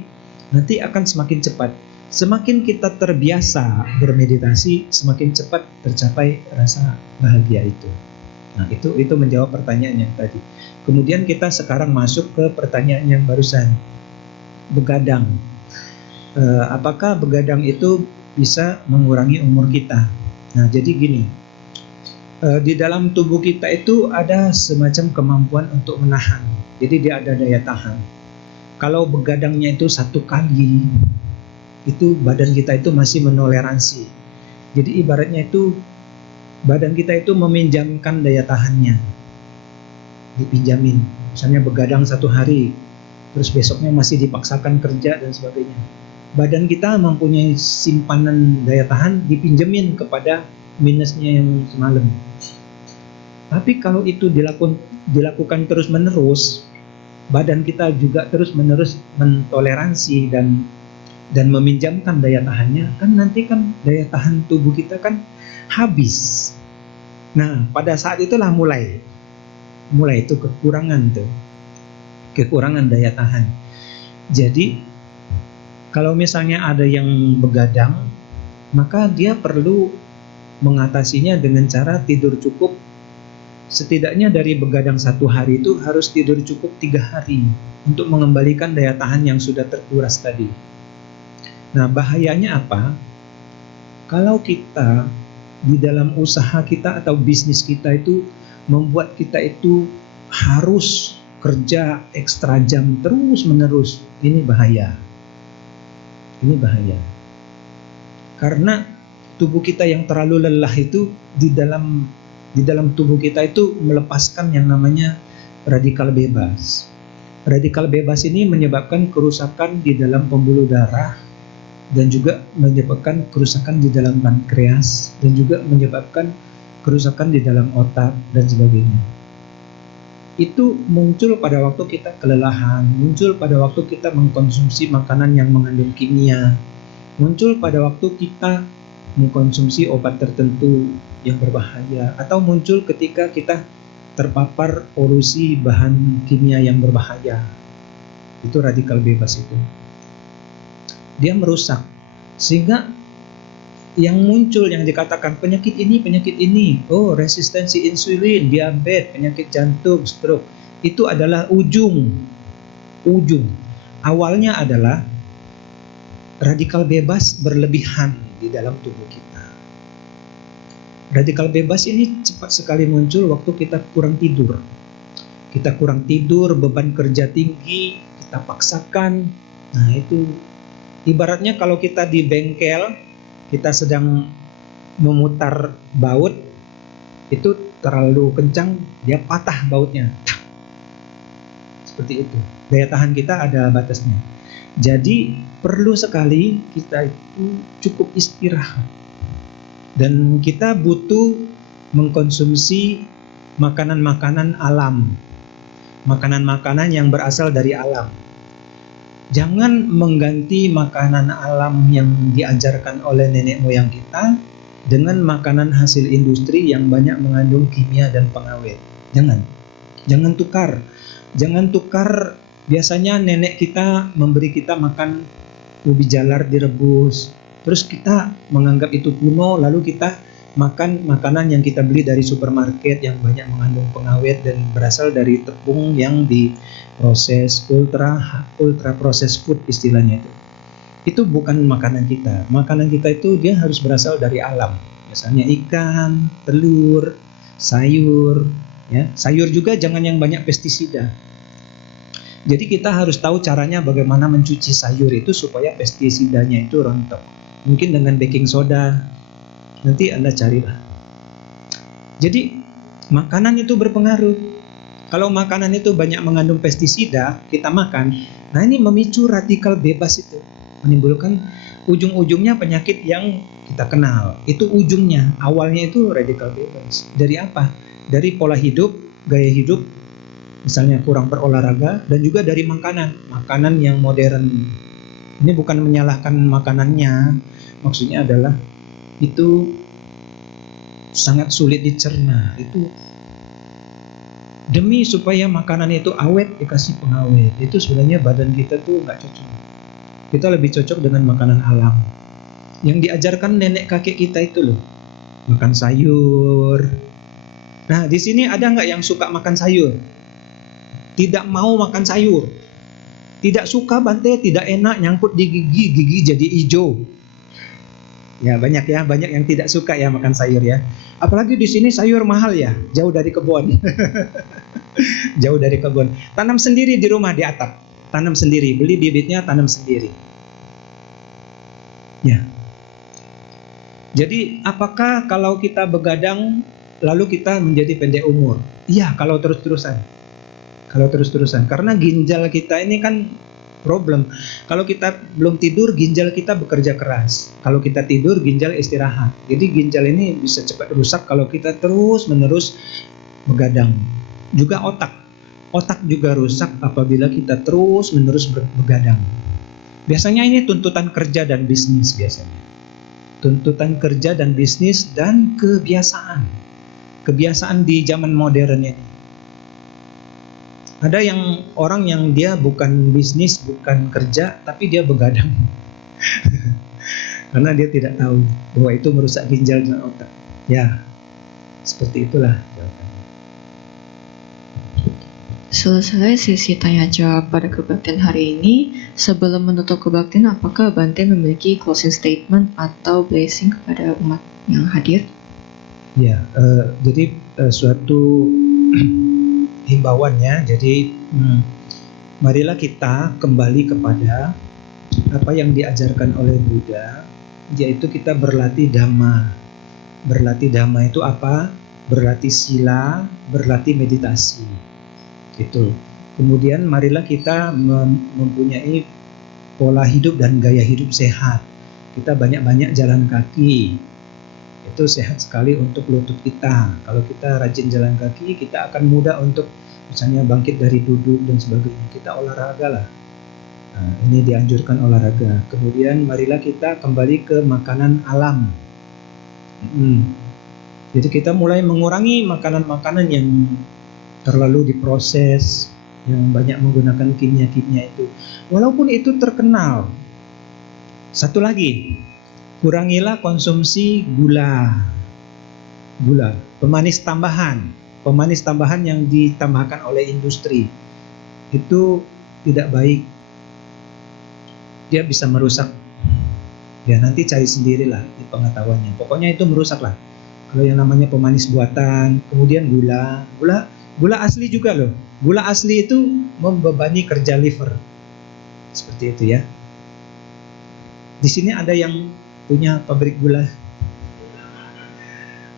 nanti akan semakin cepat. Semakin kita terbiasa bermeditasi, semakin cepat tercapai rasa bahagia itu. Nah, itu menjawab pertanyaan yang tadi. Kemudian kita sekarang masuk ke pertanyaan yang barusan. Begadang. Apakah begadang itu bisa mengurangi umur kita? Nah, jadi gini. Di dalam tubuh kita itu ada semacam kemampuan untuk menahan. Jadi dia ada daya tahan. Kalau begadangnya itu 1 kali, itu badan kita itu masih menoleransi. Jadi ibaratnya itu badan kita itu meminjamkan daya tahannya, dipinjamin. Misalnya begadang 1 hari, terus besoknya masih dipaksakan kerja dan sebagainya. Badan kita mempunyai simpanan daya tahan, dipinjemin kepada minusnya yang semalam. Tapi kalau itu dilakukan terus-menerus, badan kita juga terus-menerus mentoleransi dan meminjamkan daya tahannya, kan nanti kan daya tahan tubuh kita kan habis. Nah, pada saat itulah mulai itu kekurangan daya tahan. Jadi kalau misalnya ada yang begadang, maka dia perlu mengatasinya dengan cara tidur cukup. Setidaknya dari begadang 1 hari itu harus tidur cukup 3 hari untuk mengembalikan daya tahan yang sudah terkuras tadi. Nah, bahayanya apa? Kalau kita di dalam usaha kita atau bisnis kita itu membuat kita itu harus kerja ekstra jam terus-menerus, ini bahaya. Karena tubuh kita yang terlalu lelah itu di dalam tubuh kita itu melepaskan yang namanya radikal bebas. Radikal bebas ini menyebabkan kerusakan di dalam pembuluh darah, dan juga menyebabkan kerusakan di dalam pankreas, dan juga menyebabkan kerusakan di dalam otak dan sebagainya. Itu muncul pada waktu kita kelelahan, muncul pada waktu kita mengkonsumsi makanan yang mengandung kimia, muncul pada waktu kita mengkonsumsi obat tertentu yang berbahaya, atau muncul ketika kita terpapar polusi bahan kimia yang berbahaya. Itu radikal bebas itu. Dia merusak. Sehingga yang muncul yang dikatakan penyakit ini, oh resistensi insulin, diabetes, penyakit jantung, stroke, itu adalah ujung. Awalnya adalah radikal bebas berlebihan di dalam tubuh kita. Radikal bebas ini cepat sekali muncul waktu kita kurang tidur. Kita kurang tidur, beban kerja tinggi, kita paksakan. Nah itu ibaratnya kalau kita di bengkel, kita sedang memutar baut, itu terlalu kencang, dia patah bautnya. Seperti itu. Daya tahan kita ada batasnya. Jadi perlu sekali kita itu cukup istirahat. Dan kita butuh mengkonsumsi makanan-makanan alam. Makanan-makanan yang berasal dari alam. Jangan mengganti makanan alam yang diajarkan oleh nenek moyang kita dengan makanan hasil industri yang banyak mengandung kimia dan pengawet. Jangan tukar. Biasanya nenek kita memberi kita makan ubi jalar direbus. Terus kita menganggap itu kuno, lalu kita makan makanan yang kita beli dari supermarket yang banyak mengandung pengawet dan berasal dari tepung yang diproses ultra proses food istilahnya itu. Itu bukan makanan kita. Makanan kita itu dia harus berasal dari alam. Misalnya ikan, telur, sayur, ya. Sayur juga jangan yang banyak pestisida. Jadi kita harus tahu caranya bagaimana mencuci sayur itu supaya pestisidanya itu rontok. Mungkin dengan baking soda. Nanti Anda carilah. Jadi makanan itu berpengaruh. Kalau makanan itu banyak mengandung pestisida, kita makan. Nah ini memicu radikal bebas itu. Menimbulkan ujung-ujungnya penyakit yang kita kenal. Itu ujungnya. Awalnya itu radikal bebas. Dari apa? Dari pola hidup, gaya hidup. Misalnya kurang berolahraga. Dan juga dari makanan. Makanan yang modern. Ini bukan menyalahkan makanannya. Maksudnya adalah itu sangat sulit dicerna. Itu demi supaya makanan itu awet dikasih pengawet. Itu sebenarnya badan kita tuh nggak cocok. Kita lebih cocok dengan makanan alam yang diajarkan nenek kakek kita itu loh. Makan sayur. Nah di sini ada nggak yang suka makan sayur? Tidak mau makan sayur. Tidak suka Bante, tidak enak, nyangkut di gigi jadi hijau. Ya banyak yang tidak suka ya makan sayur ya. Apalagi di sini sayur mahal ya, jauh dari kebun. Jauh dari kebun. Tanam sendiri di rumah di atap. Tanam sendiri, beli bibitnya tanam sendiri. Ya. Jadi apakah kalau kita begadang lalu kita menjadi pendek umur? Iya, kalau terus-terusan. Karena ginjal kita ini kan problem. Kalau kita belum tidur, ginjal kita bekerja keras. Kalau kita tidur, ginjal istirahat. Jadi ginjal ini bisa cepat rusak kalau kita terus-menerus begadang. Juga otak. Otak juga rusak apabila kita terus-menerus begadang. Biasanya ini tuntutan kerja dan bisnis biasanya. Tuntutan kerja dan bisnis dan kebiasaan. Kebiasaan di zaman modern ini. Ada yang orang yang dia bukan bisnis, bukan kerja, tapi dia begadang. Karena dia tidak tahu bahwa itu merusak ginjal dan otak. Ya, seperti itulah jawabannya. Selesai sesi tanya jawab pada kebaktian hari ini. Sebelum menutup kebaktian, apakah Bante memiliki closing statement atau blessing kepada umat yang hadir? Ya, jadi suatu himbauannya. Jadi marilah kita kembali kepada apa yang diajarkan oleh Buddha, yaitu kita berlatih dhamma. Berlatih dhamma itu apa? Berlatih sila, berlatih meditasi. Gitu. Kemudian marilah kita mempunyai pola hidup dan gaya hidup sehat. Kita banyak-banyak jalan kaki. Itu sehat sekali untuk lutut kita. Kalau kita rajin jalan kaki, kita akan mudah untuk misalnya bangkit dari duduk dan sebagainya. Kita olahraga lah. Nah, ini dianjurkan olahraga. Kemudian marilah kita kembali ke makanan alam. Jadi kita mulai mengurangi makanan-makanan yang terlalu diproses, yang banyak menggunakan kimia-kimia itu. Walaupun itu terkenal. Satu lagi, kurangilah konsumsi gula, pemanis tambahan yang ditambahkan oleh industri. Itu tidak baik. Dia bisa merusak. Ya nanti cari sendirilah di pengetahuannya. Pokoknya itu merusak lah. Kalau yang namanya pemanis buatan, kemudian gula asli juga loh. Gula asli itu membebani kerja liver. Seperti itu ya. Di sini ada yang punya pabrik gula.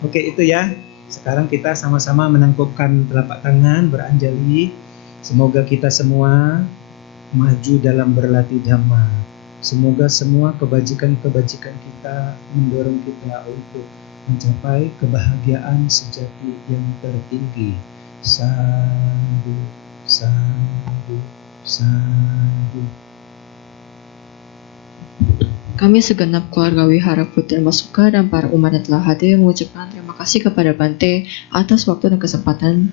Oke, itu ya. Sekarang kita sama-sama menangkupkan telapak tangan, beranjali. Semoga kita semua maju dalam berlatih dhamma. Semoga semua kebajikan-kebajikan kita mendorong kita untuk mencapai kebahagiaan sejati yang tertinggi. Sadhu, sadhu, sadhu. Kami segenap keluarga Wihara Putra Masuka dan para umat yang telah hadir mengucapkan terima kasih kepada Bante atas waktu dan kesempatan